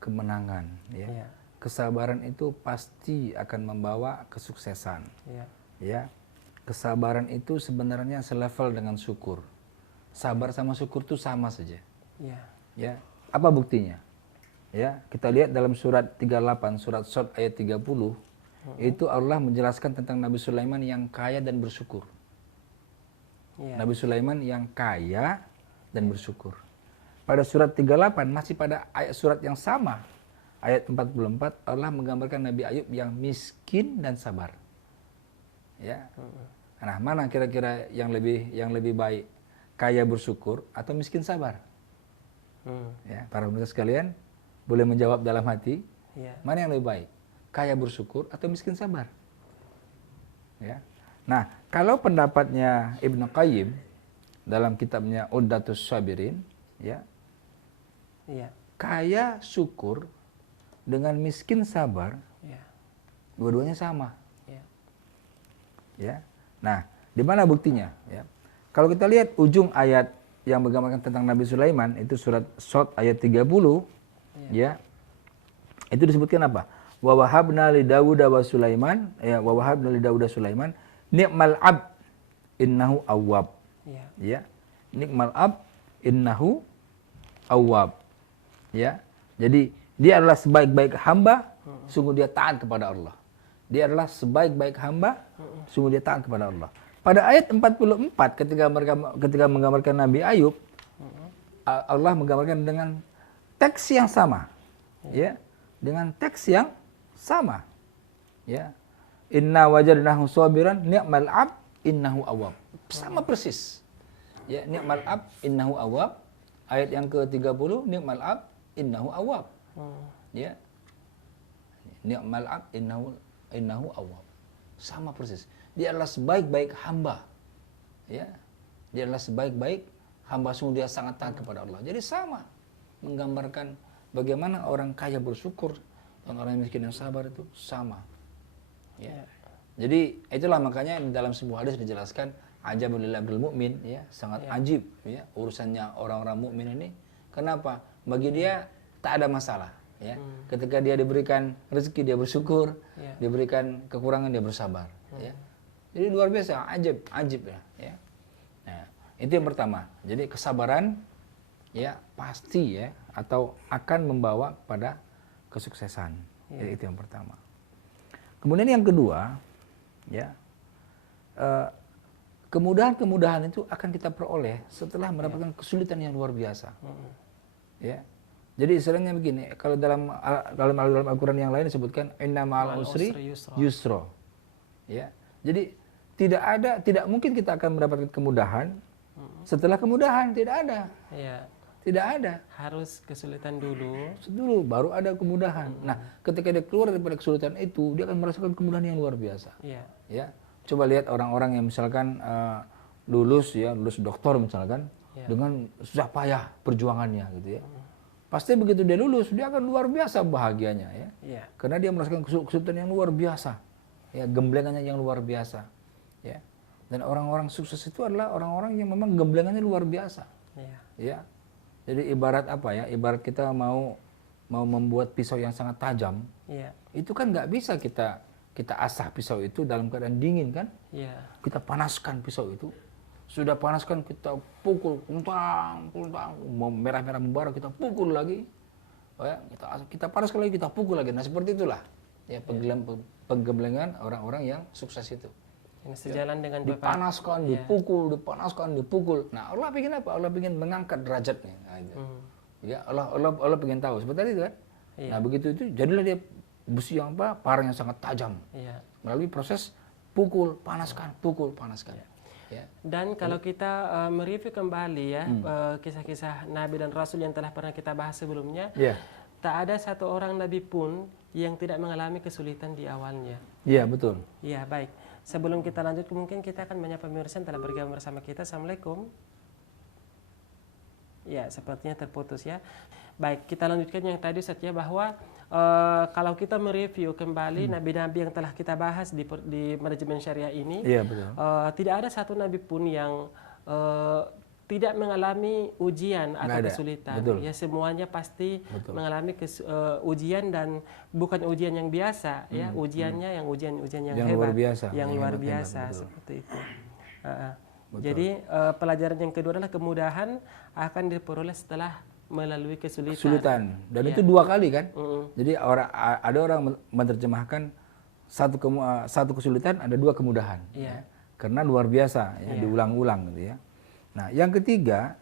kemenangan. Ya. Kesabaran itu pasti akan membawa kesuksesan. Ya, kesabaran itu sebenarnya selevel dengan syukur. Sabar sama syukur itu sama saja. Ya, apa buktinya? Ya, kita lihat dalam surat 38, surat Shad ayat 30, itu Allah menjelaskan tentang Nabi Sulaiman yang kaya dan bersyukur. Nabi Sulaiman yang kaya dan bersyukur. Pada surat 38 masih pada ayat surat yang sama, ayat 44, Allah menggambarkan Nabi Ayub yang miskin dan sabar. Ya. Nah, mana kira-kira yang lebih baik? Kaya bersyukur atau miskin sabar? Ya, para pemirsa sekalian boleh menjawab dalam hati, mana yang lebih baik? Kaya bersyukur atau miskin sabar? Ya. Nah, kalau pendapatnya Ibnu Qayyim dalam kitabnya Uddatus Sabirin, ya, kaya syukur dengan miskin sabar, dua-duanya sama. Ya. Nah, di mana buktinya? Ya. Kalau kita lihat ujung ayat yang menggambarkan tentang Nabi Sulaiman, itu surat Shad ayat 30, ya. Itu disebutkan apa? Wa wahabna li Dawud wa Sulaiman, ya, wa wahabna li Dawud Sulaiman, ni'mal ab innahu awwab. Ya. Ni'mal ab innahu awwab. Ya. Jadi dia adalah sebaik-baik hamba, sungguh dia taat kepada Allah. Dia adalah sebaik-baik hamba, sungguh dia taat kepada Allah. Pada ayat 44 ketika menggambarkan Nabi Ayub, Allah menggambarkan dengan teks yang sama. Ya, dengan teks yang sama. Ya. Inna wajadnahu sabiran ni'mal ab innahu awwab. Sama persis. Ya, ni'mal ab innahu awwab. Ayat yang ke-30, ni'mal ab innahu awwab. Ya. Ni'mal ab innahu awwab. Sama persis. Dia adalah sebaik-baik hamba. Ya. Dia adalah sebaik-baik hamba, sungguh dia sangat taat kepada Allah. Jadi sama menggambarkan bagaimana orang kaya bersyukur dan orang miskin yang sabar itu sama. Ya. Jadi itulah makanya dalam sebuah hadis dijelaskan ajabul lil abdul mukmin, ya, sangat ajib ya urusannya orang-orang mukmin ini. Kenapa? Bagi dia tak ada masalah, Ya. Ketika dia diberikan rezeki dia bersyukur, Ya. diberikan kekurangan dia bersabar. Ya. Jadi luar biasa, ajib ya. Ya. Nah, itu yang pertama. Jadi kesabaran ya pasti ya atau akan membawa pada kesuksesan. Jadi itu yang pertama. Kemudian yang kedua, ya kemudahan-kemudahan itu akan kita peroleh setelah mendapatkan kesulitan yang luar biasa. Ya. Jadi istilahnya begini, kalau dalam Al-Qur'an yang lain disebutkan inna ma'al usri yusra. Ya. Jadi tidak mungkin kita akan mendapatkan kemudahan setelah kemudahan, tidak ada. Ya. Tidak ada. Harus kesulitan dulu. Dulu baru ada kemudahan. Nah, ketika dia keluar daripada kesulitan itu, dia akan merasakan kemudahan yang luar biasa. Iya. Ya. Coba lihat orang-orang yang misalkan lulus doktor misalkan dengan susah payah perjuangannya gitu ya. Pasti begitu dia lulus, dia akan luar biasa bahagianya ya. Iya. Karena dia merasakan kesulitan yang luar biasa. Ya, gemblengannya yang luar biasa. Ya. Dan orang-orang sukses itu adalah orang-orang yang memang gemblengannya luar biasa. Iya. Ya. Jadi ibarat apa ya? Ibarat kita mau membuat pisau yang sangat tajam. Iya. Itu kan nggak bisa kita asah pisau itu dalam keadaan dingin kan? Iya. Kita panaskan pisau itu. Sudah panaskan kita pukul, puntang, merah-merah membara kita pukul lagi. Oh ya, kita panaskan lagi, kita pukul lagi. Nah, seperti itulah ya penggemblengan orang-orang yang sukses itu. Yang sejalan dengan dipanaskan, dipanaskan, dipukul. Nah, Allah ingin apa? Allah ingin mengangkat derajatnya. Nah, itu. Ya, Allah ingin tahu seperti itu kan? Iya. Nah, begitu itu jadilah dia besi yang parang yang sangat tajam. Iya. Melalui proses pukul, panaskan, pukul, panaskan. Iya. Ya. Dan kalau kita mereview kembali ya kisah-kisah Nabi dan Rasul yang telah pernah kita bahas sebelumnya, tak ada satu orang Nabi pun yang tidak mengalami kesulitan di awalnya. Iya, betul. Iya, baik. Sebelum kita lanjut, mungkin kita akan menyapa pemirsa yang telah bergabung bersama kita. Assalamualaikum. Ya, sepertinya terputus ya. Baik, kita lanjutkan yang tadi saja bahwa kalau kita mereview kembali nabi-nabi yang telah kita bahas di manajemen syariah ini, betul. Tidak ada satu nabi pun yang tidak mengalami ujian atau kesulitan. Betul. Ya, semuanya pasti mengalami ujian dan bukan ujian yang biasa, ya, ujiannya yang ujian yang hebat, luar biasa, yang luar biasa hebat, seperti itu. Jadi pelajaran yang kedua adalah kemudahan akan diperoleh setelah melalui kesulitan. Dan itu 2 kali kan. Jadi ada orang menerjemahkan satu kesulitan ada 2 kemudahan. Ya. Karena luar biasa ya, diulang-ulang gitu ya. Nah, yang ketiga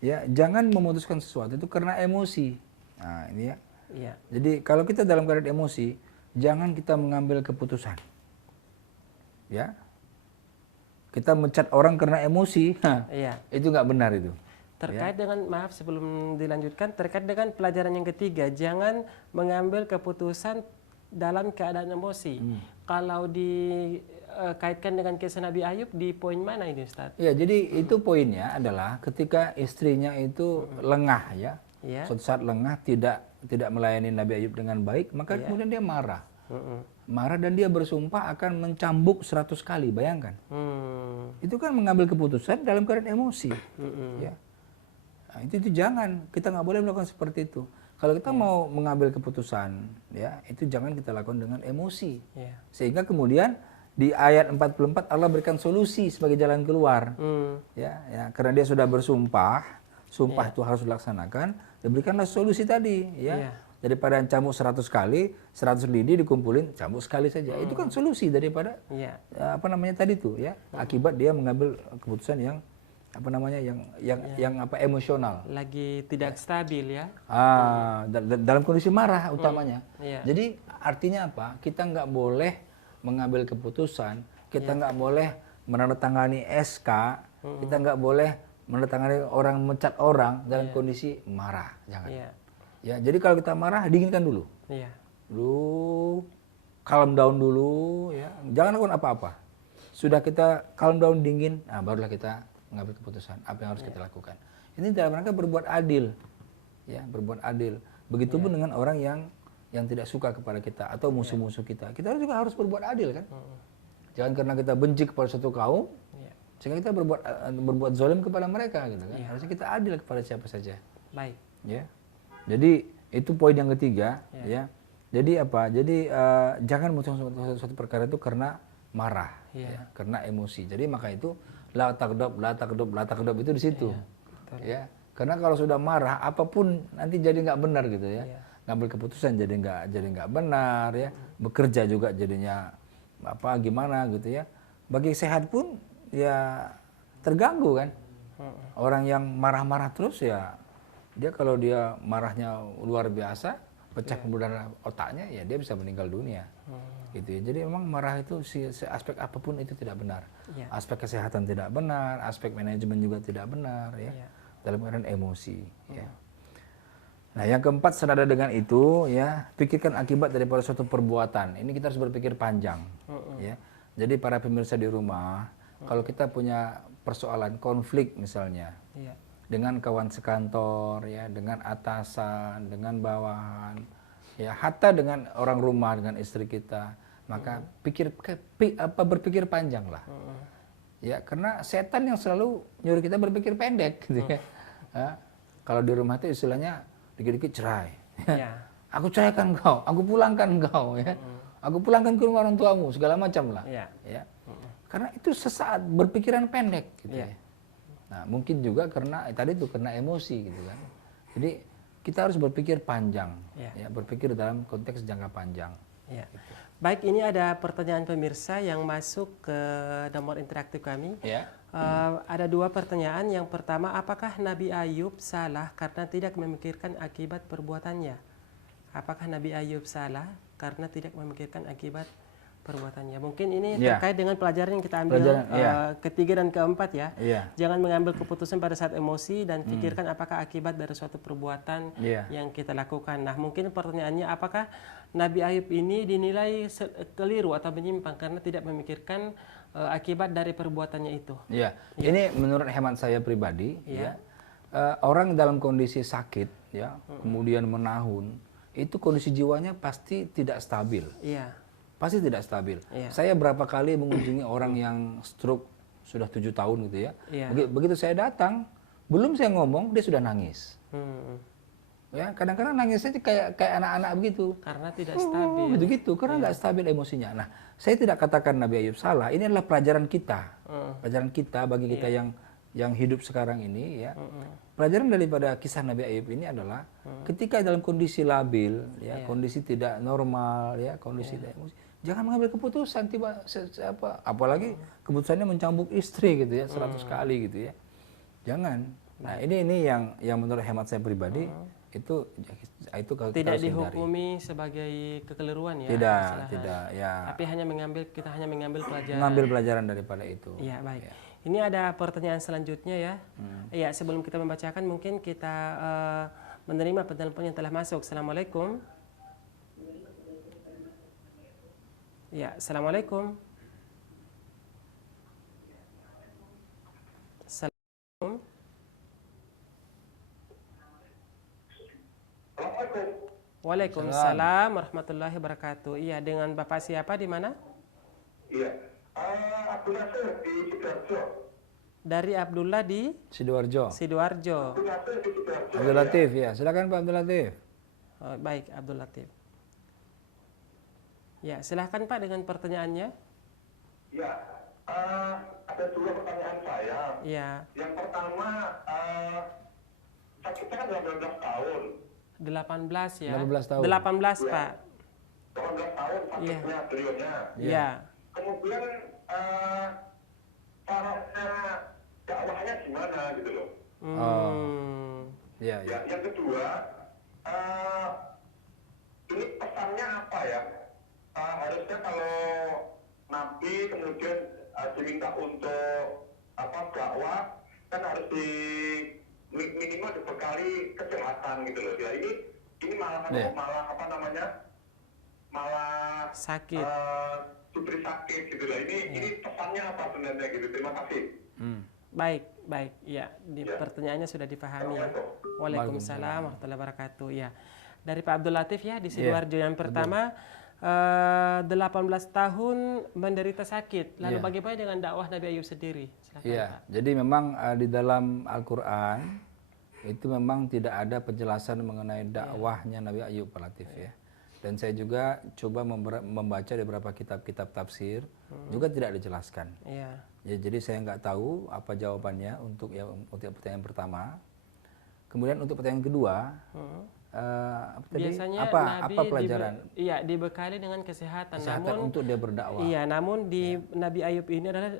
ya jangan memutuskan sesuatu itu karena emosi. Nah, ini ya. Iya. Jadi kalau kita dalam keadaan emosi, jangan kita mengambil keputusan. Ya. Kita mencat orang karena emosi, itu nggak benar itu. Terkait dengan, maaf sebelum dilanjutkan, terkait dengan pelajaran yang ketiga, jangan mengambil keputusan dalam keadaan emosi. Kalau dikaitkan dengan kisah Nabi Ayub, di poin mana ini Ustaz? Ya, jadi itu poinnya adalah ketika istrinya itu lengah ya, suatu saat lengah tidak melayani Nabi Ayub dengan baik, maka kemudian dia marah. Marah dan dia bersumpah akan mencambuk 100 kali, bayangkan. Itu kan mengambil keputusan dalam keadaan emosi. Ya. Nah, itu jangan, kita nggak boleh melakukan seperti itu. Kalau kita mau mengambil keputusan, ya itu jangan kita lakukan dengan emosi. Sehingga kemudian di ayat 44 Allah berikan solusi sebagai jalan keluar. Ya, karena dia sudah bersumpah, itu harus dilaksanakan, diberikanlah solusi tadi. Ya. Daripada cambuk 100 kali, 100 lidi dikumpulin, cambuk sekali saja. Itu kan solusi daripada tadi tuh ya. Akibat dia mengambil keputusan yang emosional, lagi tidak stabil ya. Dalam kondisi marah utamanya. Jadi artinya apa? Kita nggak boleh mengambil keputusan, kita nggak boleh menandatangani SK, kita nggak boleh menandatangani orang mencat orang dalam kondisi marah, jangan. Ya, jadi kalau kita marah dinginkan dulu. Dulu calm down dulu ya. Jangan lakukan apa-apa. Sudah kita calm down dingin, nah barulah kita mengambil keputusan apa yang harus kita lakukan. Ini dalam rangka berbuat adil. Ya, berbuat adil. Begitupun dengan orang yang tidak suka kepada kita atau musuh-musuh kita. Kita juga harus berbuat adil kan? Jangan karena kita benci kepada suatu kaum sehingga kita berbuat zalim kepada mereka gitu kan. Harusnya kita adil kepada siapa saja. Baik. Ya. Jadi Itu poin yang ketiga, ya. Jadi apa? Jadi jangan memutuskan suatu perkara itu karena marah, ya, karena emosi. Jadi maka itu la takdob itu di situ, ya. Karena kalau sudah marah, apapun nanti jadi nggak benar gitu ya. Ngambil keputusan jadi nggak benar ya. Bekerja juga jadinya apa gimana gitu ya. Bagi sehat pun ya terganggu kan. Orang yang marah-marah terus ya, dia kalau dia marahnya luar biasa, pecah pembuluh darah otaknya, ya dia bisa meninggal dunia. Gitu ya. Jadi memang marah itu aspek apapun itu tidak benar. Aspek kesehatan tidak benar, aspek manajemen juga tidak benar ya. Dalam keadaan emosi. Ya. Nah, yang keempat senada dengan itu ya, pikirkan akibat daripada suatu perbuatan. Ini kita harus berpikir panjang. Ya. Jadi para pemirsa di rumah, kalau kita punya persoalan konflik misalnya dengan kawan sekantor, ya, dengan atasan, dengan bawahan, ya, hatta dengan orang rumah, dengan istri kita, maka berpikir panjang lah. Ya, karena setan yang selalu nyuruh kita berpikir pendek, gitu ya. Kalau di rumah itu istilahnya dikit-dikit cerai. Aku ceraikan kau, aku pulangkan kau, ya. Aku pulangkan ke rumah orang tuamu, segala macam lah. Ya. Karena itu sesaat berpikiran pendek, gitu ya. Nah, mungkin juga karena tadi itu karena emosi, gitu kan. Jadi kita harus berpikir panjang, ya, berpikir dalam konteks jangka panjang. Gitu. Baik, ini ada pertanyaan pemirsa yang masuk ke nomor interaktif kami. Ada dua pertanyaan. Yang pertama, apakah Nabi Ayub salah karena tidak memikirkan akibat perbuatannya? Apakah Nabi Ayub salah karena tidak memikirkan akibat perbuatannya? Mungkin ini terkait dengan pelajaran yang kita ambil ketiga dan keempat ya. Jangan mengambil keputusan pada saat emosi dan pikirkan apakah akibat dari suatu perbuatan yang kita lakukan. Nah, mungkin pertanyaannya, apakah Nabi Ayub ini dinilai keliru atau menyimpang karena tidak memikirkan akibat dari perbuatannya itu? Ini menurut hemat saya pribadi, orang dalam kondisi sakit, ya, kemudian menahun, itu kondisi jiwanya pasti tidak stabil. Pasti tidak stabil. Saya berapa kali mengunjungi orang yang stroke sudah 7 tahun gitu ya. Begitu saya datang, belum saya ngomong dia sudah nangis. Ya, kadang-kadang nangisnya kayak anak-anak begitu. Karena tidak stabil. Begitu, karena nggak stabil emosinya. Nah, saya tidak katakan Nabi Ayub salah. Ini adalah pelajaran kita. Pelajaran kita bagi kita yang hidup sekarang ini ya. Pelajaran daripada kisah Nabi Ayub ini adalah ketika dalam kondisi labil, ya, kondisi tidak normal, ya, kondisi tidak emosi, jangan mengambil keputusan apalagi keputusannya mencambuk istri gitu ya 100 kali gitu ya. Jangan. Nah, ini yang menurut hemat saya pribadi itu kalau tidak dihukumi sebagai kekeliruan ya. Tidak ya. Tapi kita hanya mengambil pelajaran. Mengambil pelajaran daripada itu. Iya, baik. Ini ada pertanyaan selanjutnya ya. Iya, sebelum kita membacakan mungkin kita menerima penelpon yang telah masuk. Assalamualaikum. Ya, assalamualaikum. Assalamualaikum. Waalaikumsalam warahmatullahi wabarakatuh. Iya, dengan Bapak siapa di mana? Iya. Abdul Nasir di Sidoarjo. Dari Abdullah di Sidoarjo. Abdul Latif ya. Silakan Pak Abdul Latif. Baik, Abdul Latif. Ya, silahkan Pak dengan pertanyaannya. Ya, ada dua pertanyaan saya. Ya. Yang pertama, kita kan 18 tahun. 18 ya. 18 tahun. 18 Pak. 18 tahun sakitnya beliaunya. Iya. Kemudian caranya dakwahnya gimana gitu loh. Ya. Yang kedua, ini pesannya apa ya? Harusnya kalau Nabi kemudian diminta untuk dakwah, kan harus minimal dibekali kesehatan gitu loh. Ya ini malah malah sakit. diberi sakit gitu loh. Ini pesannya apa sebenarnya gitu. Terima kasih. Baik. Ya, pertanyaannya sudah dipahami ya. Waalaikumsalam warahmatullahi wabarakatuh. Ya. Dari Pak Abdul Latif ya di Sidoarjo. Yang pertama, 18 tahun menderita sakit. Lalu bagaimana dengan dakwah Nabi Ayub sendiri? Silakan, Iya, Pak. jadi memang di dalam Al-Qur'an itu memang tidak ada penjelasan mengenai dakwahnya Nabi Ayub, Pak Latif ya. Dan saya juga coba membaca di beberapa kitab-kitab tafsir, juga tidak dijelaskan. Iya. Ya, jadi saya nggak tahu apa jawabannya untuk pertanyaan pertama. Kemudian untuk pertanyaan kedua, Biasanya apa pelajaran? Dibekali dengan kesehatan. Namun untuk dia berdakwah. Iya, namun di Nabi Ayub ini adalah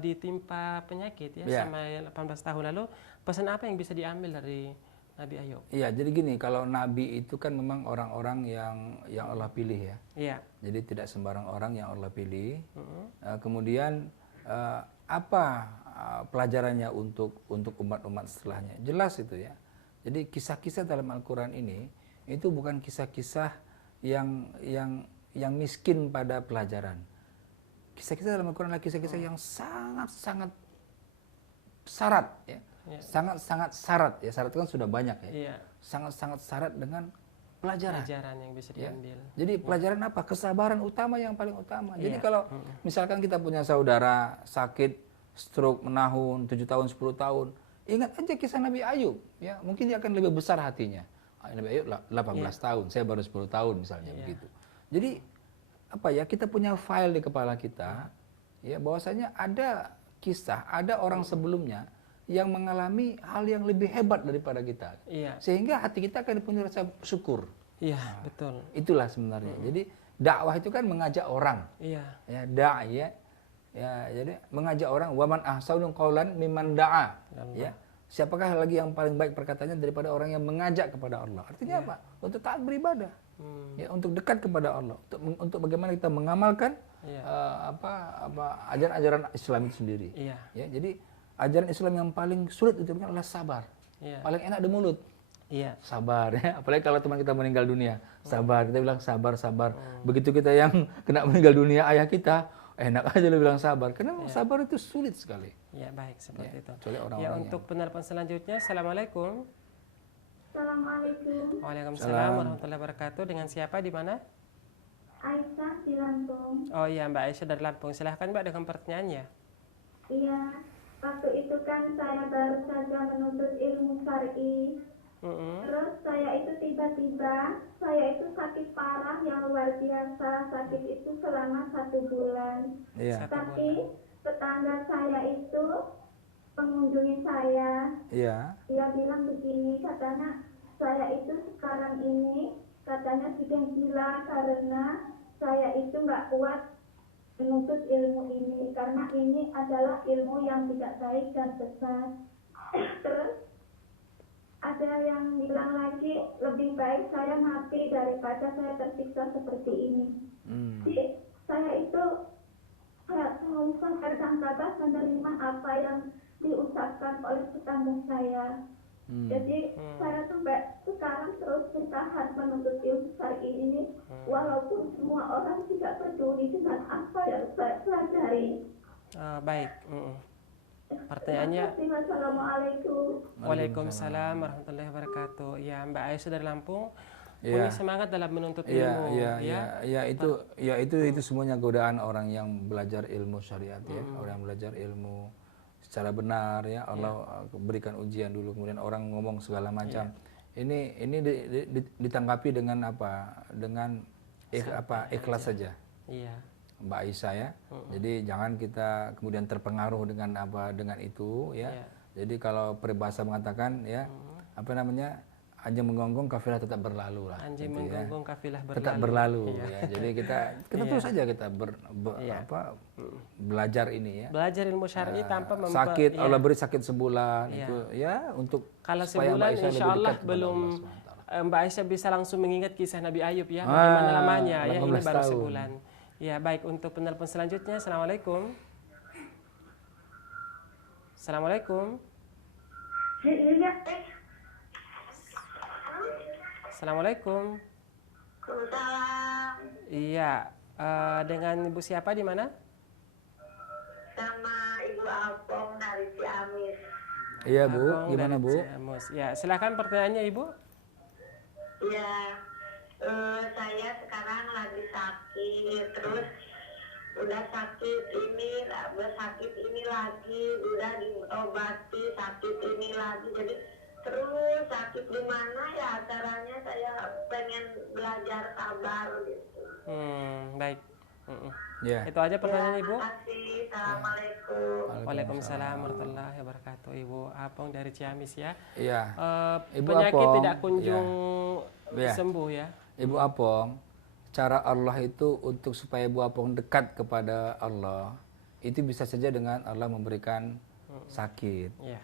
ditimpa penyakit sama 18 tahun lalu. Pesan apa yang bisa diambil dari Nabi Ayub? Iya, jadi gini, kalau Nabi itu kan memang orang-orang yang Allah pilih ya. Iya. Jadi tidak sembarang orang yang Allah pilih. Kemudian apa pelajarannya untuk umat-umat setelahnya? Jelas itu ya. Jadi kisah-kisah dalam Al-Quran ini itu bukan kisah-kisah yang miskin pada pelajaran. Kisah-kisah dalam Al-Quran adalah kisah-kisah yang sangat-sangat syarat ya. Sangat-sangat syarat ya. Syarat kan sudah banyak ya. Iya. Sangat-sangat syarat dengan pelajaran Pelajaran yang bisa diambil. Jadi pelajaran apa? Kesabaran utama yang paling utama. Jadi kalau misalkan kita punya saudara sakit, stroke menahun 7 tahun, 10 tahun, ingat aja kisah Nabi Ayub ya. Mungkin dia akan lebih besar hatinya. Nabi Ayub 18 tahun, saya baru 10 tahun misalnya begitu. Jadi apa ya, kita punya file di kepala kita ya, bahwasanya ada kisah, ada orang sebelumnya yang mengalami hal yang lebih hebat daripada kita. Iya. Sehingga hati kita akan punya rasa syukur. Iya, betul. Itulah sebenarnya. Jadi dakwah itu kan mengajak orang. Iya. Ya, da'i ya, jadi mengajak orang, waman ahsanu qaulan mimman da'a. Ya. Siapakah lagi yang paling baik perkataannya daripada orang yang mengajak kepada Allah? Artinya apa? Untuk taat beribadah. Ya, untuk dekat kepada Allah, untuk bagaimana kita mengamalkan ajaran-ajaran Islam itu sendiri. Iya. Ya, jadi ajaran Islam yang paling sulit itu adalah sabar. Iya. Paling enak di mulut. Iya. Sabar ya. Apalagi kalau teman kita meninggal dunia, sabar. Kita bilang sabar, sabar. Begitu kita yang kena meninggal dunia ayah kita, enak aja lu bilang sabar. Karena sabar itu sulit sekali. Ya, baik, seperti itu. Kecuali orang-orang untuk penelpon selanjutnya, Assalamualaikum. Assalamualaikum. Waalaikumsalam warahmatullahi wabarakatuh. Dengan siapa, di mana? Aisyah di Lampung. Oh iya, Mbak Aisyah dari Lampung. Silahkan Mbak dengan pertanyaannya. Iya, waktu itu kan saya baru saja menuntut ilmu syar'i. Terus saya itu tiba-tiba, saya itu sakit parah yang luar biasa. Sakit itu selama 1 bulan. Iya. Tapi tetangga saya itu mengunjungi saya. Iya. Dia bilang begini, katanya saya itu sekarang ini katanya sudah gila karena saya itu nggak kuat menuntut ilmu ini karena ini adalah ilmu yang tidak baik dan besar. Terus ada yang bilang lagi lebih baik saya mati daripada saya tersiksa seperti ini. Jadi saya itu selalu dan tabah menerima apa yang diucapkan oleh tetangga saya. Jadi saya sampai sekarang terus bertahan menuntut ilmu syar'i ini walaupun semua orang tidak peduli dengan apa yang saya pelajari. Baik. Pertanyaannya. Assalamualaikum. Waalaikumsalam warahmatullahi wabarakatuh. Ya, Mbak Aisyah dari Lampung punya semangat dalam menuntut ilmu. Itu semuanya godaan orang yang belajar ilmu syariat ya, orang yang belajar ilmu secara benar ya. Allah berikan ujian dulu, kemudian orang ngomong segala macam. Ini ditanggapi dengan apa? Dengan ikhlas saja. Iya. Mbak Aisyah ya. Jadi jangan kita kemudian terpengaruh dengan itu ya. Jadi kalau peribahasa mengatakan ya, anjing menggonggong kafilah tetap berlalu lah. Anjing gitu menggonggong kafilah berlalu. Tetap berlalu ya. Jadi kita terus saja kita belajar ini ya. Belajar ilmu syar'i tanpa sakit, Allah beri sakit sebulan itu ya untuk kalau sebulan insyaallah belum Mbak Aisyah bisa langsung mengingat kisah Nabi Ayub ya, bagaimana lamanya ya, ini baru sebulan. Ya, baik, untuk penelpon selanjutnya. Assalamualaikum. Assalamualaikum. Assalamualaikum. Iya, dengan Ibu siapa di mana? Sama Ibu Alpong dari Ciamis. Iya Bu, gimana Bu? Ya, silakan pertanyaannya Ibu. Iya, saya sekarang lagi sakit, terus udah sakit ini lagi, udah diobati sakit ini lagi, jadi Terus sakit di mana ya caranya saya pengen belajar sabar gitu. Baik. Mm-mm. Ya. Itu aja pertanyaan Ibu. Terima kasih. Assalamualaikum. Waalaikumsalam warahmatullahi wabarakatuh. Ibu Apong dari Ciamis ya. Iya. Ibu Penyakit Apong, tidak kunjung Ya. sembuh ya. Ibu Apong, cara Allah itu untuk supaya Ibu Apong dekat kepada Allah, itu bisa saja dengan Allah memberikan sakit. Iya.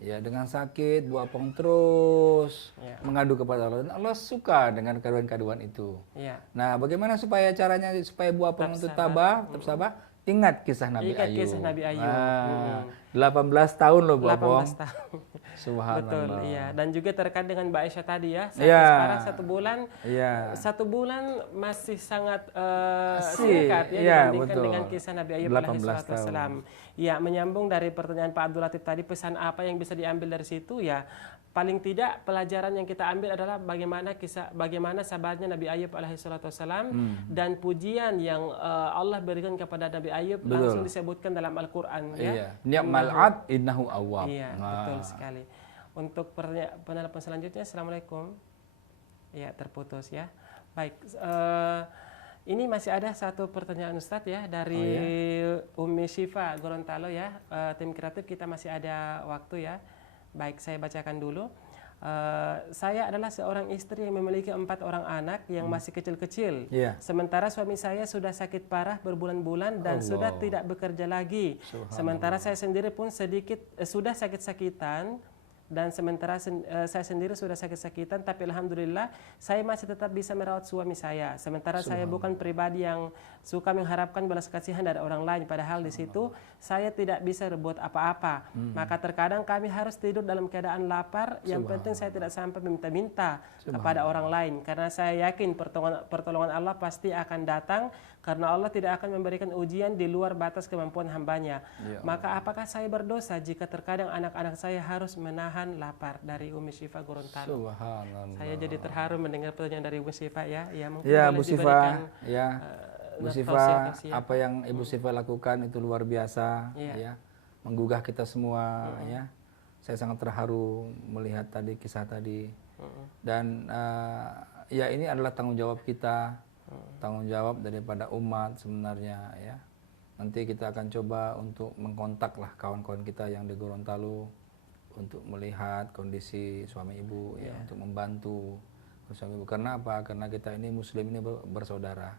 Ya, dengan sakit Bu Apong terus Ya. mengadu kepada Allah, dan Allah suka dengan kaduan-kaduan itu. Iya. Nah, bagaimana caranya supaya Bu Apong Tetap itu sabar. tetap sabar? Ingat kisah Nabi Ingat Ayub. kisah Nabi Ayub. Nah, 18 tahun loh Bu Apong. 18 tahun. Subhanallah. Betul, iya. Dan juga terkait dengan Mbak Aisyah tadi ya. Iya. Sekarang 1 bulan. Iya. 1 bulan masih sangat Masih, singkat ya iya, dibandingkan betul. dengan kisah Nabi Ayub 18 alaihi wassalam. Ya, menyambung dari pertanyaan Pak Abdul Latif tadi, pesan apa yang bisa diambil dari situ ya? Paling tidak pelajaran yang kita ambil adalah bagaimana sabarnya Nabi Ayub alaihi wassalam dan pujian yang Allah berikan kepada Nabi Ayub Betul. langsung disebutkan dalam Al-Qur'an ya. Iya. Ni'mal 'abd innahu awwab. Iya, Nah. betul sekali. Untuk penelpon selanjutnya, Assalamualaikum. Ya, terputus ya. Baik, ini masih ada satu pertanyaan Ustadz ya dari Umi Syifa Gorontalo ya. Tim kreatif kita masih ada waktu ya. Baik, saya bacakan dulu. Saya adalah seorang istri yang memiliki 4 orang anak yang masih kecil-kecil. Iya. Sementara suami saya sudah sakit parah berbulan-bulan dan sudah tidak bekerja lagi. Sementara saya sendiri pun sudah sakit-sakitan. Dan sementara saya sendiri sudah sakit-sakitan, tapi alhamdulillah saya masih tetap bisa merawat suami saya. Sementara saya bukan pribadi yang suka mengharapkan balas kasihan dari orang lain, padahal di situ saya tidak bisa berbuat apa-apa. Maka terkadang kami harus tidur dalam keadaan lapar. Yang penting saya tidak sampai meminta-minta kepada orang lain, karena saya yakin pertolongan Allah pasti akan datang, karena Allah tidak akan memberikan ujian di luar batas kemampuan hambanya. Maka apakah saya berdosa jika terkadang anak-anak saya harus menahan lapar? Dari Umi Syifa Gorontalo. Subhanallah. Saya jadi terharu mendengar pertanyaan dari Ibu Syifa ya. Ya, mungkin Ya, boleh Bu Syifa, diberikan, ya. Bu Syifa, tausiah-tausiah. apa yang Ibu Syifa lakukan itu luar biasa, Iya. ya. Menggugah kita semua, ya. Saya sangat terharu melihat tadi kisah tadi. Dan ya ini adalah tanggung jawab kita, tanggung jawab daripada umat sebenarnya, ya. Nanti kita akan coba untuk mengkontak lah kawan-kawan kita yang di Gorontalo untuk melihat kondisi suami ibu, ya, untuk membantu suami ibu. Karena apa? Karena kita ini Muslim ini bersaudara.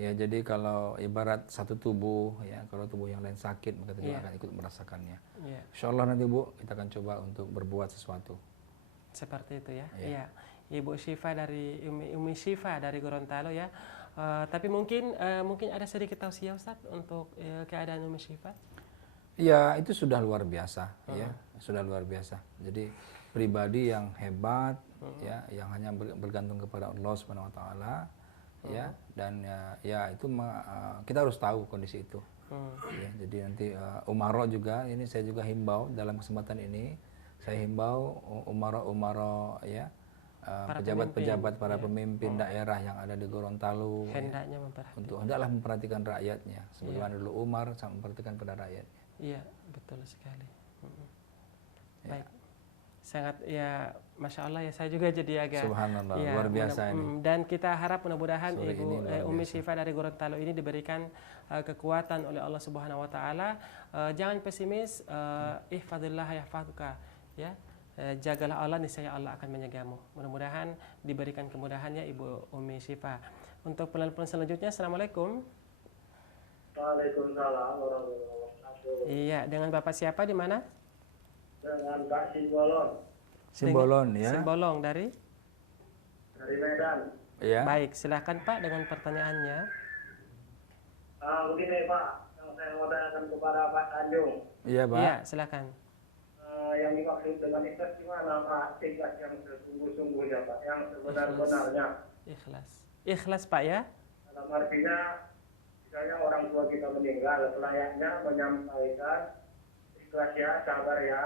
Ya, jadi kalau ibarat satu tubuh, ya, kalau tubuh yang lain sakit maka kita juga akan ikut merasakannya. Iya. Insyaallah nanti Bu kita akan coba untuk berbuat sesuatu. Seperti itu ya. Iya. Iya. Ibu Syifa dari Umi Syifa dari Gorontalo ya. Tapi mungkin ada sedikit tausiah Ustaz untuk keadaan Umi Syifa. Ya, itu sudah luar biasa, ya, sudah luar biasa. Jadi pribadi yang hebat, ya, yang hanya bergantung kepada Allah Subhanahu Wa Taala, ya, dan ya itu kita harus tahu kondisi itu. Ya, jadi nanti umaro juga, ini saya juga himbau dalam kesempatan ini, saya himbau umaro, ya, pejabat-pejabat para pemimpin daerah yang ada di Gorontalo, Hendaknya hendaklah memperhatikan rakyatnya, sebagaimana dulu Umar sangat memperhatikan pada rakyatnya. Iya, betul sekali. Baik, sangat ya, masya Allah ya, saya juga jadi agak Subhanallah, ya, luar biasa ini. Dan kita harap mudah-mudahan Sore ini luar Umi biasa. Syifa dari Gorontalo ini diberikan kekuatan oleh Allah Subhanahu Wa Taala. Jangan pesimis, ihfadillah yahfaduka, ya. Jagalah Allah, niscaya Allah akan menjagamu. Mudah-mudahan diberikan kemudahannya Ibu Umi Syifa. Untuk penelpon selanjutnya, Assalamualaikum. Waalaikumsalam warahmatullahi wabarakatuh. Iya, dengan Bapak siapa di mana? Dengan Pak Simbolon Simbolon, ya. Simbolong dari? dari Medan. Ya. Baik, silakan Pak dengan pertanyaannya. Begini Pak, yang saya mau tanyakan kepada Pak Tanjung, Iya, Pak. Iya, silakan. yang dimaksud dengan ikhlas gimana Pak? Ikhlas yang sesungguh-sungguhnya Pak, yang sebenar-benarnya. Ikhlas. Ikhlas Pak ya? Dalam artinya, misalnya orang tua kita meninggal, layaknya menyampaikan ikhlas ya, sabar ya.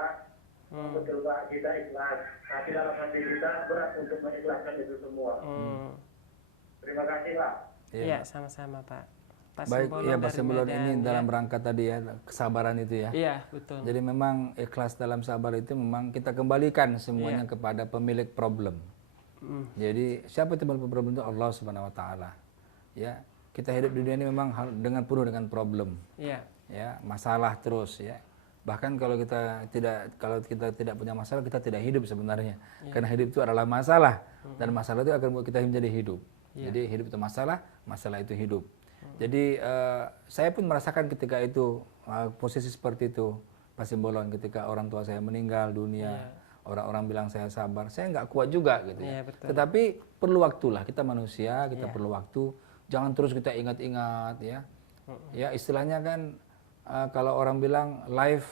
Betul Pak, kita ikhlas. Tapi dalam hati kita berat untuk mengikhlaskan itu semua. Terima kasih Pak. Iya, sama-sama Pak. Pak Baik, Simbolon ya Pak dari Simbolon Medan, ini ya. dalam rangka tadi ya, kesabaran itu ya. Iya, betul. Jadi memang ikhlas dalam sabar itu memang kita kembalikan semuanya kepada pemilik problem. Jadi siapa itu pemilik problem itu? Allah Subhanahu wa taala. Ya, kita hidup di dunia ini memang dengan penuh dengan problem. Iya. Ya, masalah terus ya. Bahkan kalau kita tidak punya masalah, kita tidak hidup sebenarnya. Karena hidup itu adalah masalah dan masalah itu akan membuat kita menjadi hidup. Jadi hidup itu masalah, masalah itu hidup. Jadi saya pun merasakan ketika itu posisi seperti itu, Pak Simbolon, ketika orang tua saya meninggal dunia, orang-orang bilang saya sabar, saya nggak kuat juga gitu ya. Betul. Tetapi perlu waktulah, kita manusia, kita perlu waktu. Jangan terus kita ingat-ingat ya. Ya istilahnya kan kalau orang bilang life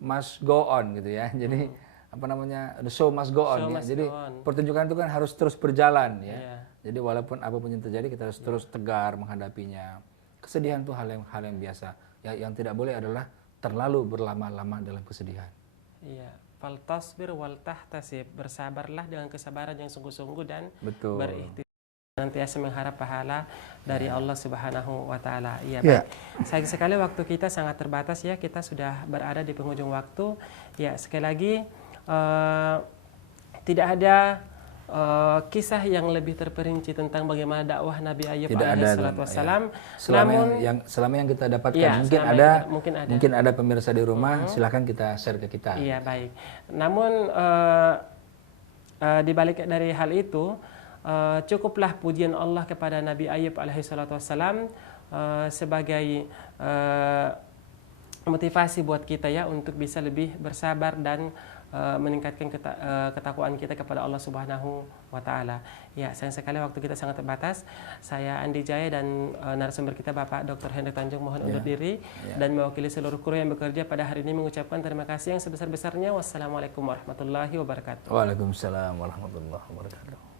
must go on gitu ya. Jadi apa namanya, the show must go on ya. Jadi pertunjukan itu kan harus terus berjalan ya. Jadi walaupun apapun yang terjadi kita harus terus tegar menghadapinya. Kesedihan itu hal yang biasa. Ya, yang tidak boleh adalah terlalu berlama-lama dalam kesedihan. Iya. Fal tasbir wal tahtasib, bersabarlah dengan kesabaran yang sungguh-sungguh dan Betul. berikhtiar, nantiasa mengharap pahala dari Allah Subhanahu wa taala. Iya, Ya. baik. Sayang sekali waktu kita sangat terbatas ya. Kita sudah berada di penghujung waktu. Ya, sekali lagi tidak ada kisah yang lebih terperinci tentang bagaimana dakwah Nabi Ayub alaihissalam. Selama yang kita dapatkan mungkin ada pemirsa di rumah, silahkan kita share ke kita. Iya, baik. Namun di balik dari hal itu cukuplah pujian Allah kepada Nabi Ayub alaihissalam sebagai motivasi buat kita ya untuk bisa lebih bersabar dan meningkatkan ketakwaan kita kepada Allah Subhanahu wa taala. Ya, sayang sekali waktu kita sangat terbatas. Saya Andi Jaya dan narasumber kita Bapak Dr. Hendrik Tanjung mohon undur diri dan mewakili seluruh kru yang bekerja pada hari ini mengucapkan terima kasih yang sebesar-besarnya. Wassalamualaikum warahmatullahi wabarakatuh. Waalaikumsalam warahmatullahi wabarakatuh.